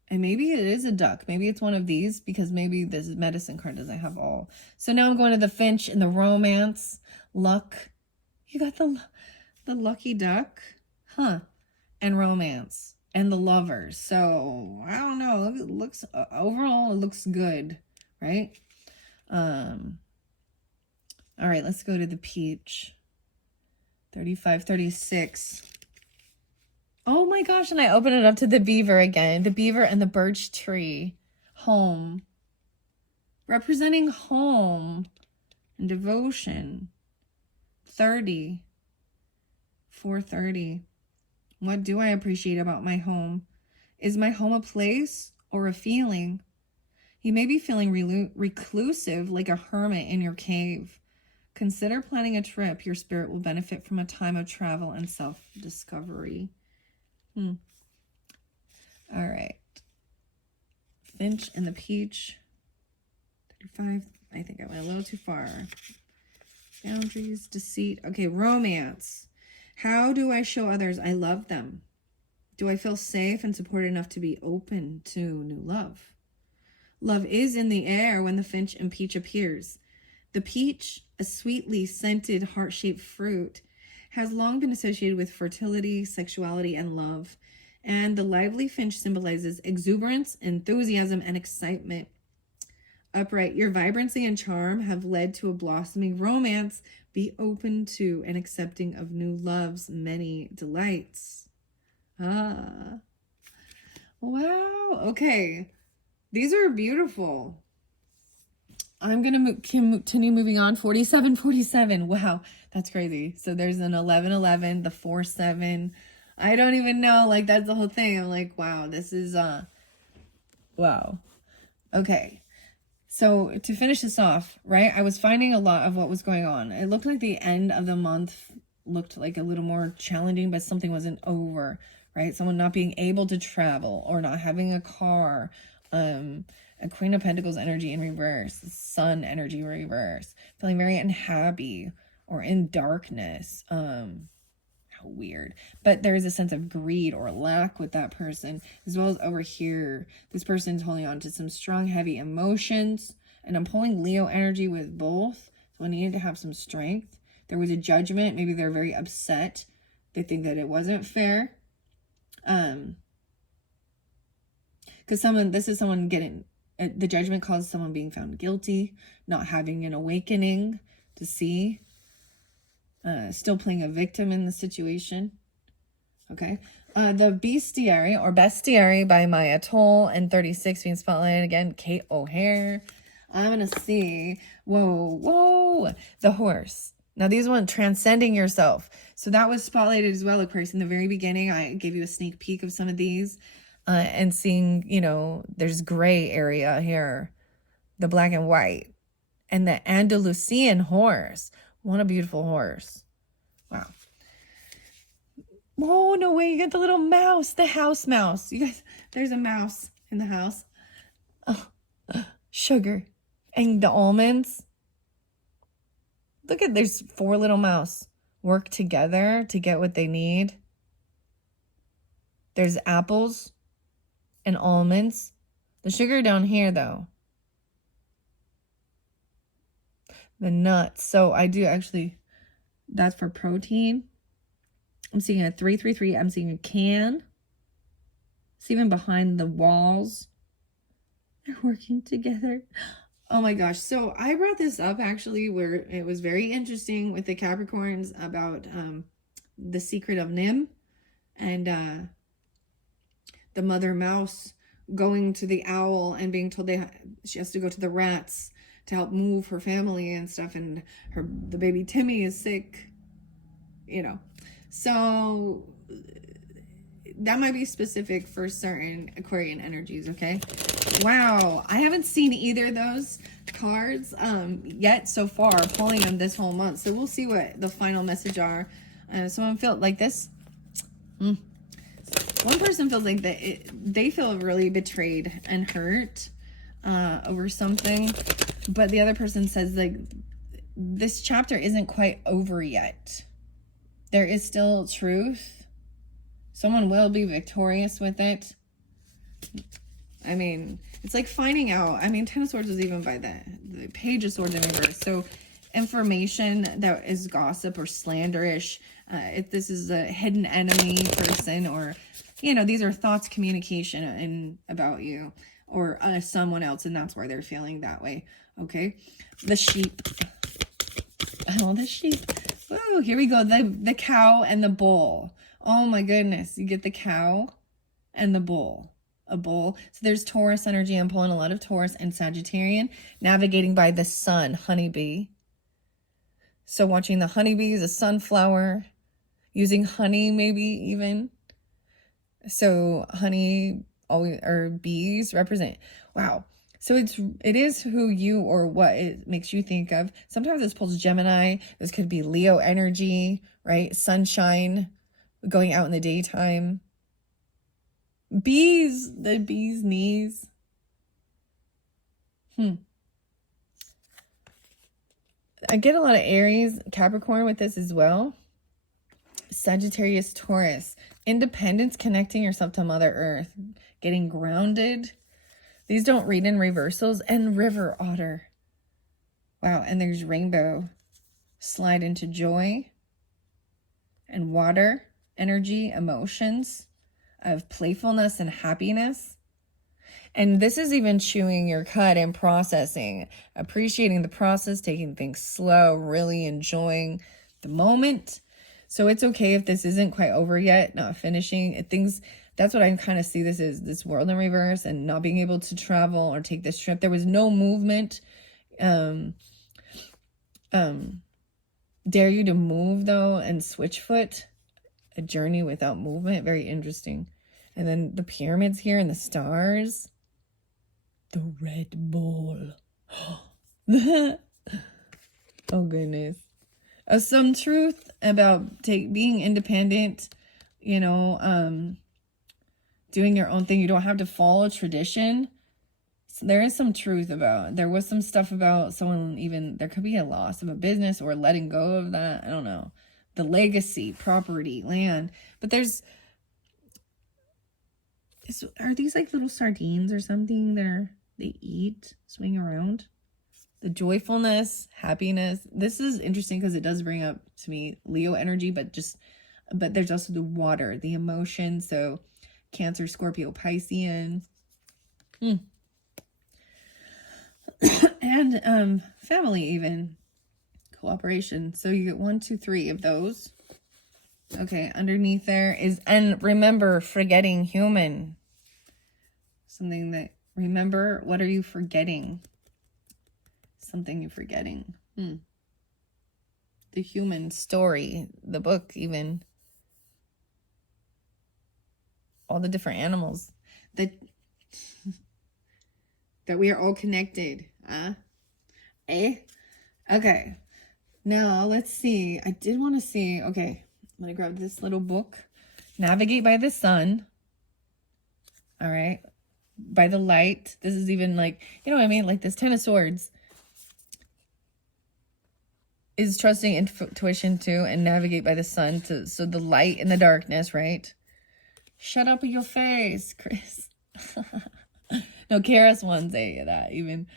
And maybe it is a duck. Maybe it's one of these, because maybe this medicine card doesn't have all. So now I'm going to the finch and the romance. Luck. You got the lucky duck. Huh. And romance. And the lovers. So, I don't know. It looks, overall, it looks good. Right? All right, let's go to the peach. 35, 36. Oh my gosh, and I open it up to the beaver again. The beaver and the birch tree. Home. Representing home and devotion. 30. 430. What do I appreciate about my home? Is my home a place or a feeling? You may be feeling reclusive, like a hermit in your cave. Consider planning a trip. Your spirit will benefit from a time of travel and self-discovery. All right. Finch and the peach. 35. I think I went a little too far. Boundaries, deceit. Okay, romance. How do I show others I love them? Do I feel safe and supported enough to be open to new love? Love is in the air when the finch and peach appears. The peach, a sweetly scented heart-shaped fruit, has long been associated with fertility, sexuality, and love. And the lively finch symbolizes exuberance, enthusiasm, and excitement. Upright, your vibrancy and charm have led to a blossoming romance. Be open to and accepting of new love's many delights. Ah. Wow. Okay. These are beautiful. I'm going to continue moving on. 47, 47. Wow, that's crazy. So there's an 11, 11, the 4, 7. I don't even know. Like, that's the whole thing. I'm like, wow, this is, wow. Okay. So to finish this off, right, I was finding a lot of what was going on. It looked like the end of the month looked like a little more challenging, but something wasn't over, right? Someone not being able to travel or not having a car, a Queen of Pentacles energy in reverse, Sun energy reverse, feeling very unhappy or in darkness. How weird. But there is a sense of greed or lack with that person, as well as over here, this person's holding on to some strong, heavy emotions. And I'm pulling Leo energy with both, so I needed to have some strength. There was a judgment. Maybe they're very upset. They think that it wasn't fair. Because this is someone getting, the judgment caused someone being found guilty, not having an awakening to see, still playing a victim in the situation. Okay. The Bestiary or Bestiary by Maya Toll and 36 being spotlighted again. Kate O'Hare. I'm going to see. Whoa. The horse. Now these ones, transcending yourself. So that was spotlighted as well, Aquarius. In the very beginning, I gave you a sneak peek of some of these. And seeing, there's gray area here, the black and white, and the Andalusian horse. What a beautiful horse. Wow. Whoa, no way. You got the little mouse, the house mouse. You guys, there's a mouse in the house. Oh, sugar. And the almonds. Look at, there's 4 little mouse work together to get what they need. There's apples and almonds. The sugar down here, though. The nuts. So I do actually, That's for protein. I'm seeing a 333. I'm seeing a can. It's even behind the walls. They're working together. Oh my gosh. So I brought this up actually where it was very interesting with the Capricorns about the secret of Nim and the mother mouse going to the owl and being told she has to go to the rats to help move her family and stuff, and the baby Timmy is sick, you know. So that might be specific for certain Aquarian energies, okay? Wow, I haven't seen either of those cards yet so far, pulling them this whole month. So we'll see what the final message are. Someone felt like this. One person feels like they feel really betrayed and hurt over something. But the other person says, like, this chapter isn't quite over yet. There is still truth. Someone will be victorious with it. I mean, it's like finding out. I mean, Ten of Swords is even by the Page of Swords in reverse. So information that is gossip or slanderish, if this is a hidden enemy person, or, you know, these are thoughts, communication about you or someone else, and that's why they're feeling that way. Okay, the sheep. Oh, the sheep. Oh, here we go. The cow and the bull. Oh my goodness, you get the cow and the bull. A bull. So there's Taurus energy. I'm pulling a lot of Taurus and Sagittarian, navigating by the sun, honeybee. So watching the honeybees, a sunflower, using honey maybe even. So honey always, or bees represent, wow. So it is who you or what it makes you think of. Sometimes this pulls Gemini. This could be Leo energy, right? Sunshine, going out in the daytime. Bees, the bee's knees. I get a lot of Aries, Capricorn with this as well. Sagittarius, Taurus. Independence, connecting yourself to Mother Earth. Getting grounded. These don't read in reversals. And River Otter. Wow, and there's Rainbow. Slide into joy. And water, energy, emotions of playfulness and happiness. And this is even chewing your cud and processing, appreciating the process, taking things slow, really enjoying the moment. So it's okay if this isn't quite over yet, not finishing things. That's what I kind of see this is, this world in reverse, and not being able to travel or take this trip. There was no movement. Dare you to move though, and switch foot. A journey without movement. Very interesting. And then the pyramids here and the stars. The Red Bull. Oh goodness. Some truth about being independent, you know, doing your own thing. You don't have to follow tradition. So there is some truth there was some stuff about someone, even there could be a loss of a business or letting go of that. I don't know. The legacy, property, land. But are these like little sardines or something they eat, swing around? The joyfulness, happiness. This is interesting because it does bring up to me Leo energy, but there's also the water, the emotion. So Cancer, Scorpio, Piscean. And family even. Cooperation. So you get 1, 2, 3 of those. Okay, underneath there is, and remember, forgetting human. Something that, remember, what are you forgetting? Something you're forgetting. The human story, the book even. All the different animals. That we are all connected. Okay. Now, let's see. I did want to see. Okay, I'm going to grab this little book. Navigate by the sun. All right. By the light. This is even like, you know what I mean? Like this Ten of Swords is trusting intuition too, and navigate by the sun. So the light and the darkness, right? Shut up with your face, Chris. No, Karis won't say that even.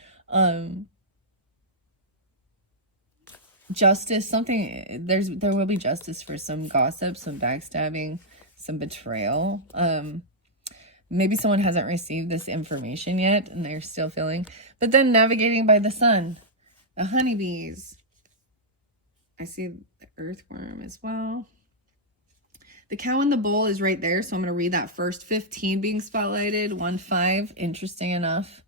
justice, something, there will be justice for some gossip, some backstabbing, some betrayal. Maybe someone hasn't received this information yet and they're still feeling, but then navigating by the sun, the honeybees. I see the earthworm as well. The cow in the bowl is right there, so I'm going to read that first. 15 being spotlighted, 1-5, interesting enough.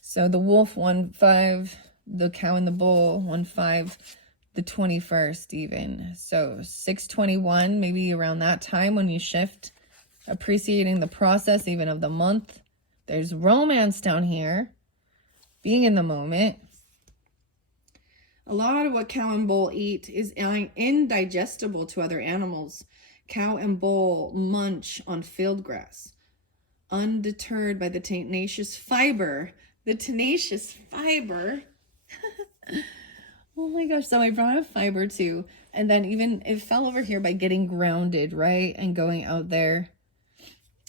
So the wolf, 1-5, the cow in the bowl, 1-5, the 21st even. So 6/21, maybe around that time when you shift, appreciating the process even of the month. There's romance down here, being in the moment. A lot of what cow and bull eat is indigestible to other animals. Cow and bull munch on field grass, undeterred by the tenacious fiber. The tenacious fiber. Oh my gosh. So I brought up fiber too. And then even it fell over here by getting grounded, right? And going out there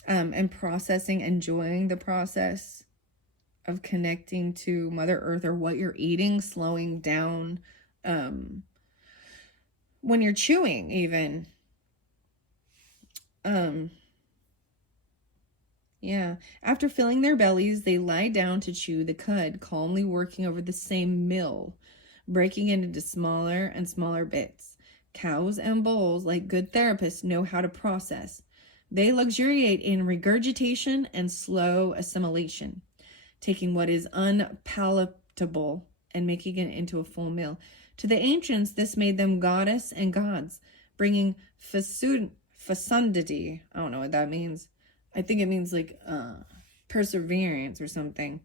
and processing, enjoying the process of connecting to Mother Earth or what you're eating, slowing down when you're chewing even. Yeah. After filling their bellies, they lie down to chew the cud, calmly working over the same mill, breaking it into smaller and smaller bits. Cows and bulls, like good therapists, know how to process. They luxuriate in regurgitation and slow assimilation, taking what is unpalatable and making it into a full meal. To the ancients, this made them goddess and gods, bringing fecundity. I don't know what that means. I think it means like perseverance or something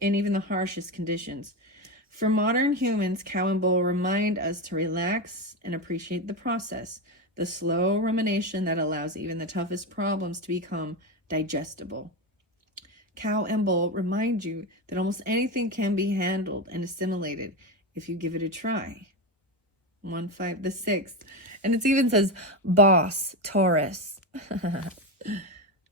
in even the harshest conditions. For modern humans, cow and bull remind us to relax and appreciate the process, the slow rumination that allows even the toughest problems to become digestible. Cow and bull remind you that almost anything can be handled and assimilated if you give it a try. 1-5, the 6th. And it even says boss, Taurus.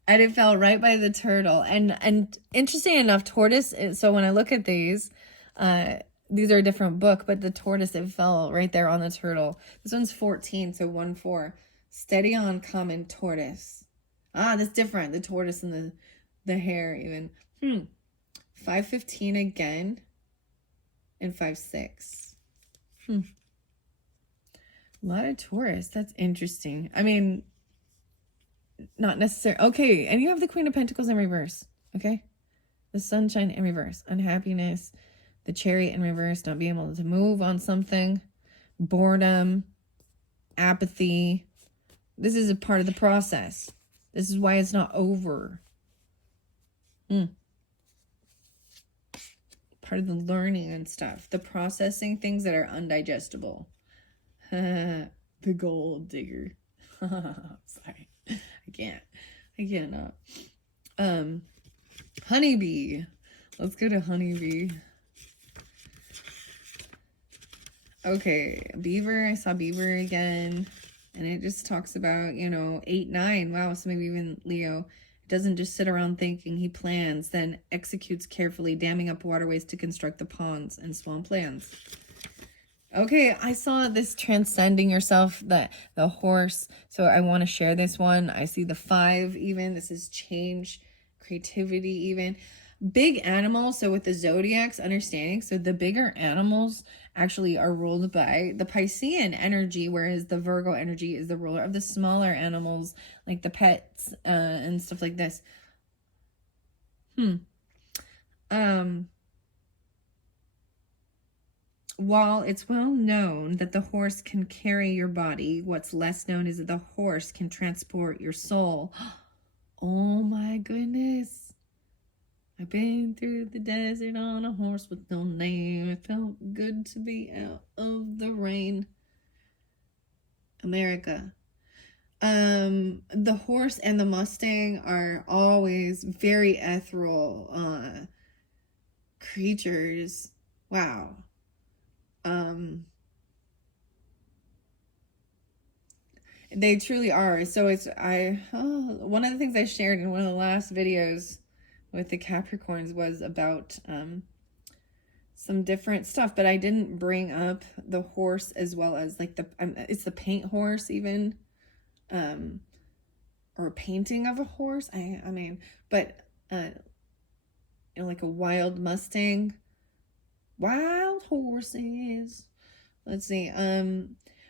And it fell right by the turtle. And interesting enough, tortoise, so when I look at these are a different book, but the tortoise, it fell right there on the turtle. This one's 14, so 1-4. Steady on, common tortoise. Ah, that's different. The tortoise and the hare even. 5-15 again. And 5-6. A lot of Taurus. That's interesting. I mean, not necessary. Okay, and you have the Queen of Pentacles in reverse. Okay, the Sunshine in reverse. Unhappiness, the Chariot in reverse, not being able to move on something, boredom, apathy. This is a part of the process. This is why it's not over. Part of the learning and stuff. The processing things that are undigestible. The gold digger. Sorry. I cannot. Honeybee. Let's go to honeybee. Okay, beaver. I saw beaver again. And it just talks about, 8-9. Wow, so maybe even Leo doesn't just sit around thinking. He plans, then executes carefully, damming up waterways to construct the ponds and swamplands. Okay, I saw this transcending yourself, the horse. So I want to share this one. I see the 5 even. This is change, creativity even. Big animals, so with the zodiacs understanding, so the bigger animals actually are ruled by the Piscean energy, whereas the Virgo energy is the ruler of the smaller animals, like the pets and stuff like this. While it's well known that the horse can carry your body, what's less known is that the horse can transport your soul. Oh my goodness. I've been through the desert on a horse with no name. It felt good to be out of the rain. America. The horse and the Mustang are always very ethereal creatures. Wow. They truly are. So it's one of the things I shared in one of the last videos with the Capricorns was about some different stuff, but I didn't bring up the horse as well as like it's the paint horse even, or a painting of a horse. I mean, but like a wild Mustang, wild horses. Let's see.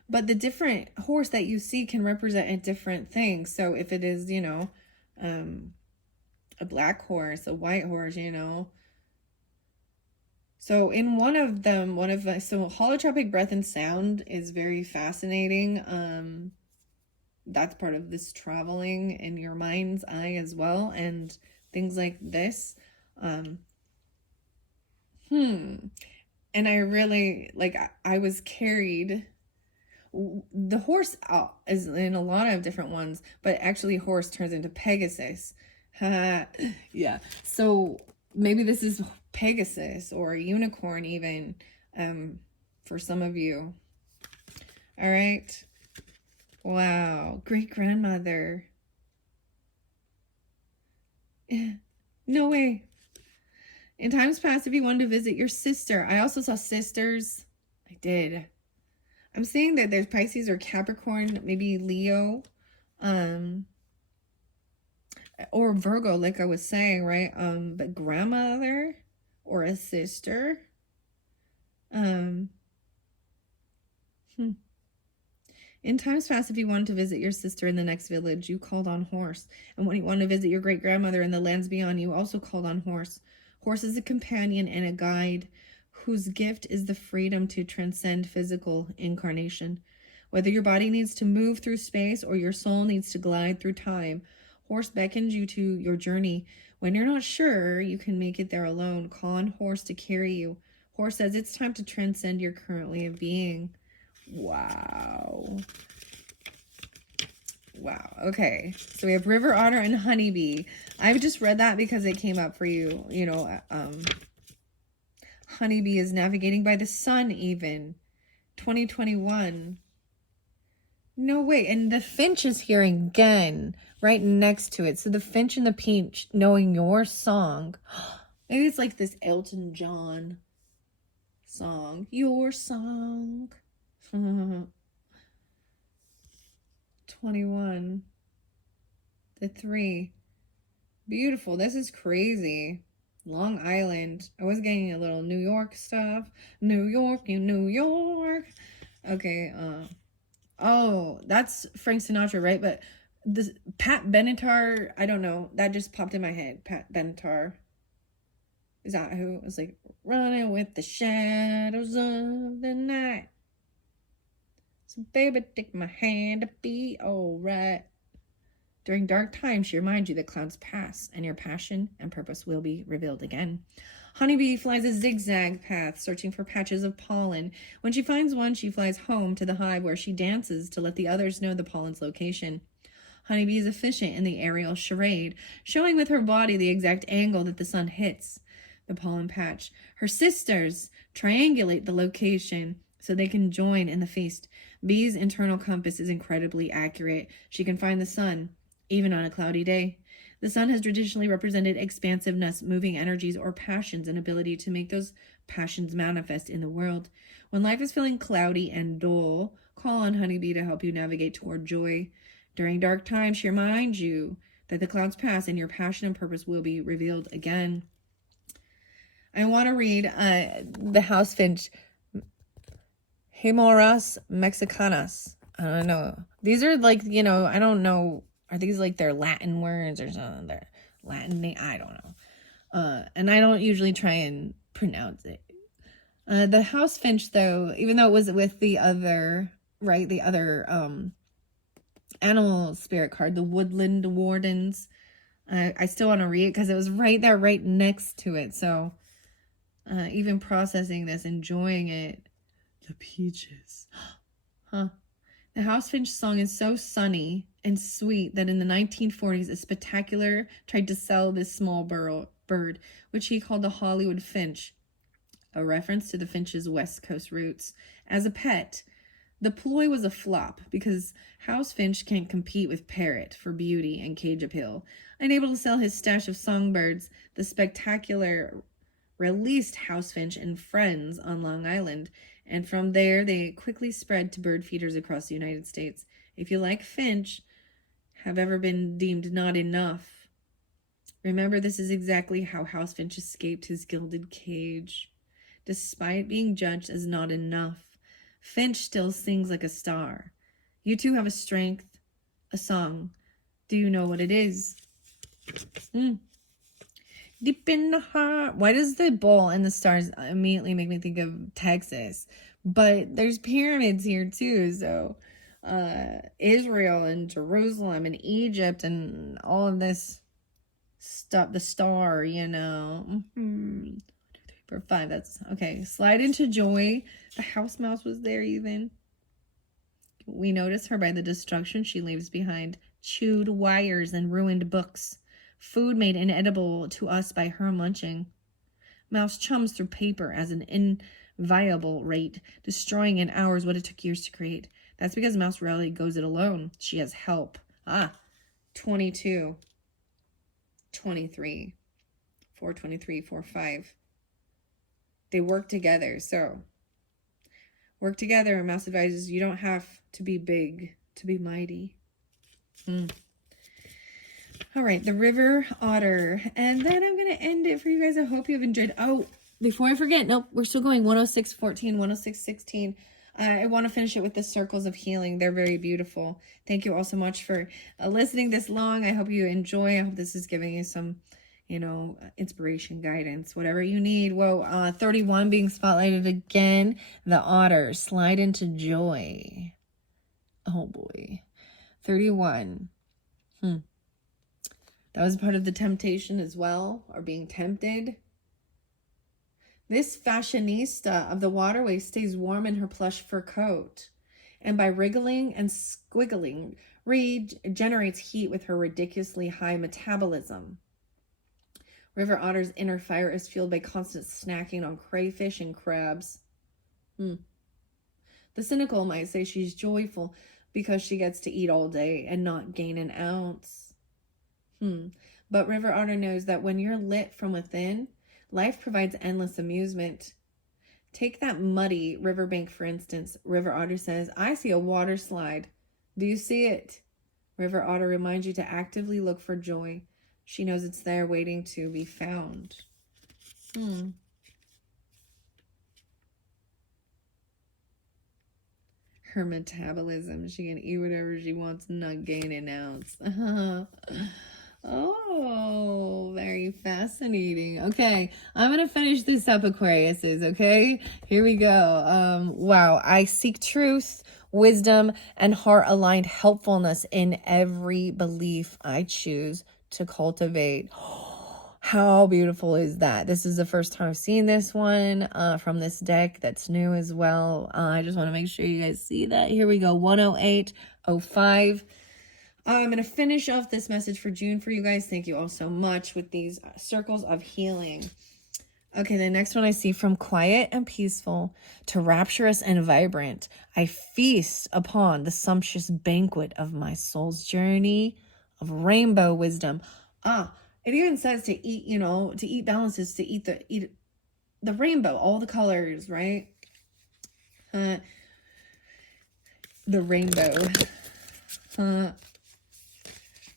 But the different horse that you see can represent a different thing. So if it is, a black horse, a white horse, So in one of them, so holotropic breath and sound is very fascinating. That's part of this traveling in your mind's eye as well, and things like this. And I really, I was carried. The horse is in a lot of different ones, but actually horse turns into Pegasus. Yeah. So maybe this is Pegasus or a unicorn even, for some of you. All right. Wow. Great-grandmother. No way. In times past, if you wanted to visit your sister, I also saw sisters. I did. I'm seeing that there's Pisces or Capricorn, maybe Leo, or Virgo, like I was saying, right? But grandmother or a sister. In times past, if you wanted to visit your sister in the next village, you called on horse. And when you wanted to visit your great-grandmother in the lands beyond, you also called on horse. Horse is a companion and a guide whose gift is the freedom to transcend physical incarnation. Whether your body needs to move through space or your soul needs to glide through time, horse beckons you to your journey. When you're not sure you can make it there alone, call on horse to carry you. Horse says it's time to transcend your current way of being. Wow. Wow. Okay. So we have river otter and honeybee. I've just read that because it came up for you. Honeybee is navigating by the sun even. 2021. No way. And the finch is here again, right next to it. So the finch and the peach knowing your song. Maybe it's like this Elton John song. Your song. 21. The 3. Beautiful. This is crazy. Long Island. I was getting a little New York stuff. New York, you New York. Okay. Oh, that's Frank Sinatra, right? But this Pat Benatar, I don't know. That just popped in my head. Pat Benatar. Is that who? It was like, running with the shadows of the night. So baby, take my hand to be alright. During dark times, she reminds you that clouds pass and your passion and purpose will be revealed again. Honeybee flies a zigzag path, searching for patches of pollen. When she finds one, she flies home to the hive where she dances to let the others know the pollen's location. Honeybee is efficient in the aerial charade, showing with her body the exact angle that the sun hits the pollen patch. Her sisters triangulate the location so they can join in the feast. Bee's internal compass is incredibly accurate. She can find the sun, even on a cloudy day. The sun has traditionally represented expansiveness, moving energies, or passions, and ability to make those passions manifest in the world. When life is feeling cloudy and dull, call on Honeybee to help you navigate toward joy. During dark times, she reminds you that the clouds pass and your passion and purpose will be revealed again. I want to read the house finch, Hemoras mexicanas. I don't know. These are like, I don't know. Are these like their Latin words or something? Their Latin name? I don't know. And I don't usually try and pronounce it. The house finch, though, even though it was with the other, right, the other animal spirit card, the woodland wardens, I still want to read it because it was right there, right next to it. So even processing this, enjoying it. The peaches. Huh. The house finch song is so sunny and sweet that in the 1940s, a spectacular tried to sell this small bird, which he called the Hollywood finch, a reference to the finch's West Coast roots, as a pet. The ploy was a flop because house finch can't compete with parrot for beauty and cage appeal. Unable to sell his stash of songbirds, the spectacular released house finch and friends on Long Island, and from there they quickly spread to bird feeders across the United States. If you, like finch, have ever been deemed not enough, remember this is exactly how house finch escaped his gilded cage. Despite being judged as not enough, finch still sings like a star. You too have a strength, a song. Do you know what it is? Deep in the heart. Why does the bull and the stars immediately make me think of Texas? But there's pyramids here too, so Israel and Jerusalem and Egypt and all of this stuff, the star, you know. 1, 2, 3, 4, 5. That's okay. Slide into joy. The house mouse was there even. We notice her by the destruction she leaves behind. Chewed wires and ruined books. Food made inedible to us by her munching. Mouse chums through paper as an inviolable rate, destroying in hours what it took years to create. That's because Mouse rarely goes it alone. She has help. 22. 23. 423, 45. They work together, so work together. And Mouse advises you don't have to be big to be mighty. All right, the river otter. And then I'm going to end it for you guys. I hope you have enjoyed. Oh, before I forget, nope, we're still going 106:14, 106:16. I want to finish it with the circles of healing. They're very beautiful. Thank you all so much for listening this long. I hope you enjoy. I hope this is giving you some, inspiration, guidance, whatever you need. Whoa, 31 being spotlighted again. The otter. Slide into joy. Oh, boy. 31. That was part of the temptation as well, or being tempted. This fashionista of the waterway stays warm in her plush fur coat, and by wriggling and squiggling, regenerates heat with her ridiculously high metabolism. River otter's inner fire is fueled by constant snacking on crayfish and crabs. The cynical might say she's joyful because she gets to eat all day and not gain an ounce. But River Otter knows that when you're lit from within, life provides endless amusement. Take that muddy riverbank, for instance. River Otter says, I see a water slide. Do you see it? River Otter reminds you to actively look for joy. She knows it's there waiting to be found. Her metabolism. She can eat whatever she wants and not gain an ounce. Oh, very fascinating. Okay, I'm going to finish this up, Aquariuses, okay? Here we go. Wow, I seek truth, wisdom, and heart-aligned helpfulness in every belief I choose to cultivate. How beautiful is that? This is the first time I've seen this one from this deck that's new as well. I just want to make sure you guys see that. Here we go, 10805. I'm going to finish off this message for June for you guys. Thank you all so much with these circles of healing. Okay, the next one I see, from quiet and peaceful to rapturous and vibrant, I feast upon the sumptuous banquet of my soul's journey of rainbow wisdom. It even says to eat, to eat balances, to eat the rainbow, all the colors, right? The rainbow.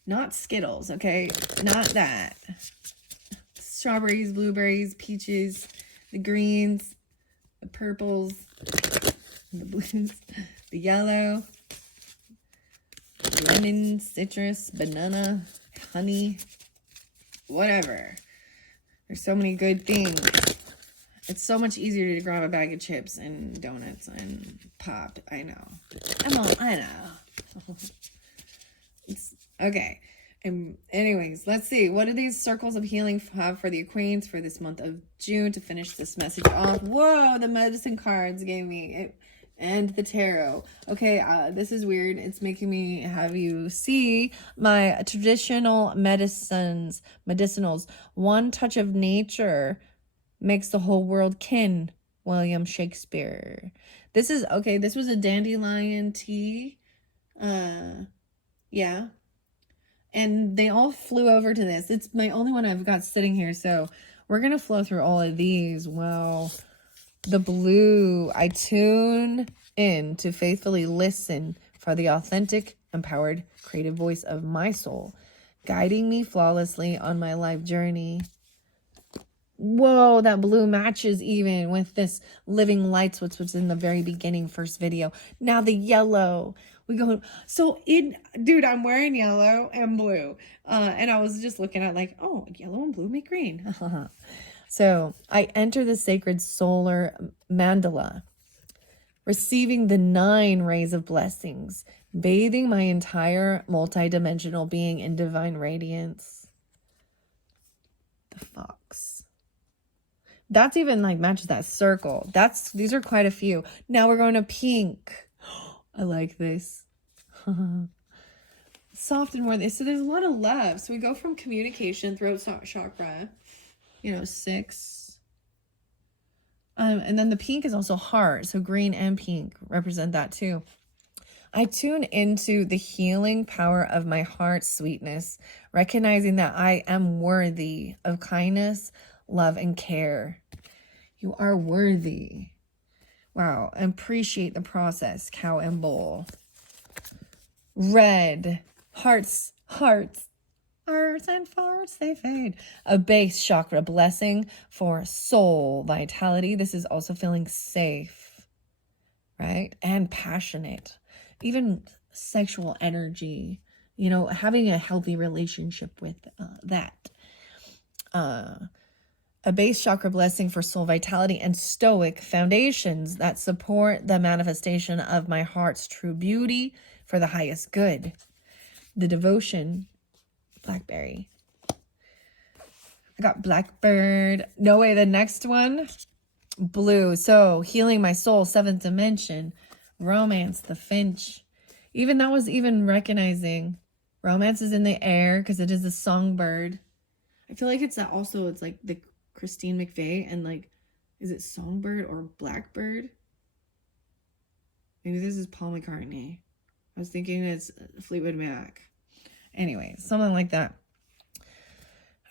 Not Skittles, okay? Not that. Strawberries, blueberries, peaches, the greens, the purples, the blues, the yellow, lemon, citrus, banana, honey, whatever. There's so many good things. It's so much easier to grab a bag of chips and donuts and pop. I know. I know. Okay. And anyways, let's see. What do these circles of healing have for the Aquarians for this month of June to finish this message off? Whoa, the medicine cards gave me it, and the tarot. Okay, this is weird. It's making me have you see my traditional medicinals. One touch of nature makes the whole world kin. William Shakespeare. This is, okay, this was a dandelion tea. Yeah. And they all flew over to this. It's my only one I've got sitting here. So We're going to flow through all of these. Wow. The blue, I tune in to faithfully listen for the authentic, empowered, creative voice of my soul, guiding me flawlessly on my life journey. Whoa, that blue matches even with this living lights, which was in the very beginning, first video. Now the yellow. We go, so dude, I'm wearing yellow and blue. And I was just looking at like, oh, yellow and blue make green. So I enter the sacred solar mandala, receiving the 9 rays of blessings, bathing my entire multidimensional being in divine radiance. The fox. That's even like matches that circle. These are quite a few. Now we're going to pink. I like this. Soft and worthy. So there's a lot of love. So we go from communication, throat chakra, 6. And then the pink is also heart. So green and pink represent that too. I tune into the healing power of my heart's sweetness, recognizing that I am worthy of kindness, love, and care. You are worthy. Wow. Appreciate the process, cow and bull. Red. Hearts and farts, they fade. A base chakra blessing for soul vitality. This is also feeling safe, right? And passionate. Even sexual energy, having a healthy relationship with that. A base chakra blessing for soul vitality and stoic foundations that support the manifestation of my heart's true beauty for the highest good. The devotion, blackberry. I got blackbird. No way, the next one, blue. So healing my soul, 7th dimension. Romance, the finch. Even that was even recognizing romance is in the air because it is a songbird. I feel like it's like the Christine McVie and like, is it songbird or blackbird? Maybe this is Paul McCartney. I was thinking it's Fleetwood Mac. Anyway, something like that.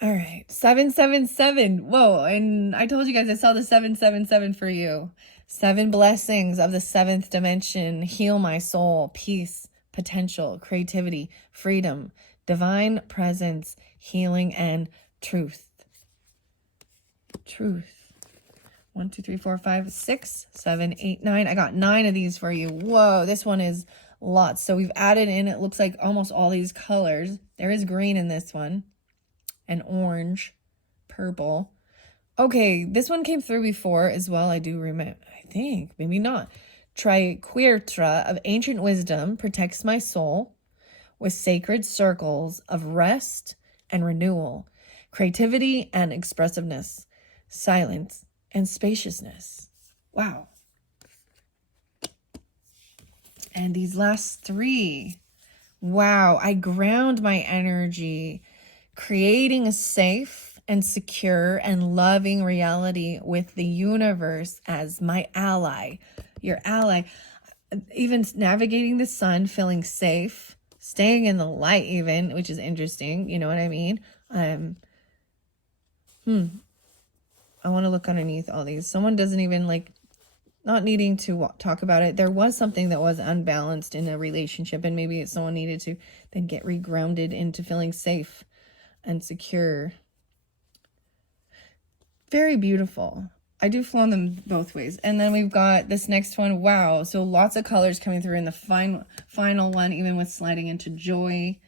All right, 777. Whoa, and I told you guys I saw the 777 for you. 7 blessings of the 7th dimension. Heal my soul, peace, potential, creativity, freedom, divine presence, healing, and truth. Truth. 1, 2, 3, 4, 5, 6, 7, 8, 9. I got 9 of these for you. Whoa, this one is lots. So we've added in, it looks like almost all these colors. There is green in this one. And orange, purple. Okay, this one came through before as well. I do remember, I think, maybe not. Triquetra of ancient wisdom protects my soul with sacred circles of rest and renewal, creativity and expressiveness, silence and spaciousness. Wow. And these last 3, wow, I ground my energy, creating a safe and secure and loving reality with the universe as my ally, your ally. Even navigating the sun, feeling safe, staying in the light even, which is interesting. You know what I mean? I want to look underneath all these. Someone doesn't even like, not needing to talk about it. There was something that was unbalanced in a relationship, and maybe someone needed to then get regrounded into feeling safe and secure. Very beautiful. I do flow them both ways. And then we've got this next one. Wow. So lots of colors coming through in the final one, even with sliding into joy.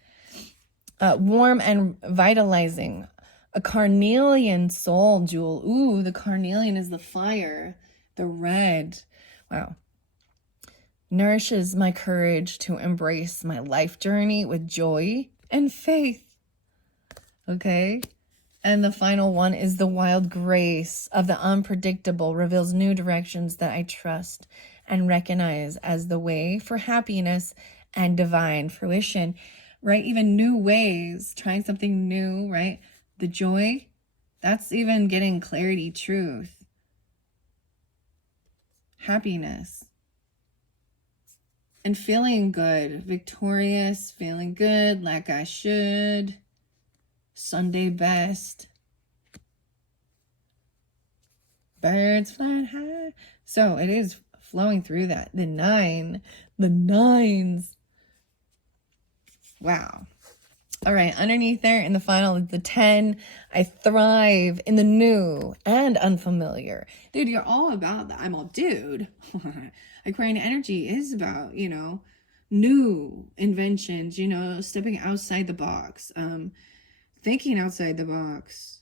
Warm and vitalizing. A carnelian soul jewel. Ooh, the carnelian is the fire. The red. Wow. Nourishes my courage to embrace my life journey with joy and faith. Okay. And the final one is the wild grace of the unpredictable, reveals new directions that I trust and recognize as the way for happiness and divine fruition, right? Even new ways, trying something new, right? The joy, that's even getting clarity, truth, happiness, and feeling good, victorious, feeling good like I should. Sunday best. Birds flying high. So it is flowing through that. The nines. Wow. All right, underneath there in the final is the 10. I thrive in the new and unfamiliar. Dude, you're all about that. I'm all, dude. Aquarian energy is about, new inventions, stepping outside the box, thinking outside the box.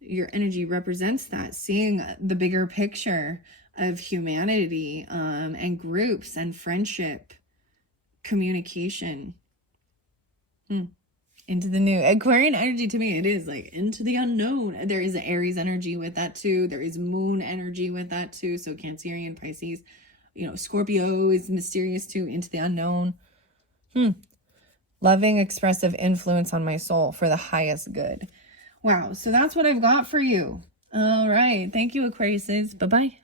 Your energy represents that, seeing the bigger picture of humanity, and groups and friendship, communication. Into the new. Aquarian energy, to me, it is like into the unknown. There is Aries energy with that too. There is moon energy with that too. So Cancerian, Pisces, Scorpio is mysterious too, into the unknown. Loving, expressive influence on my soul for the highest good. Wow. So that's what I've got for you. All right. Thank you, Aquariuses. Bye-bye.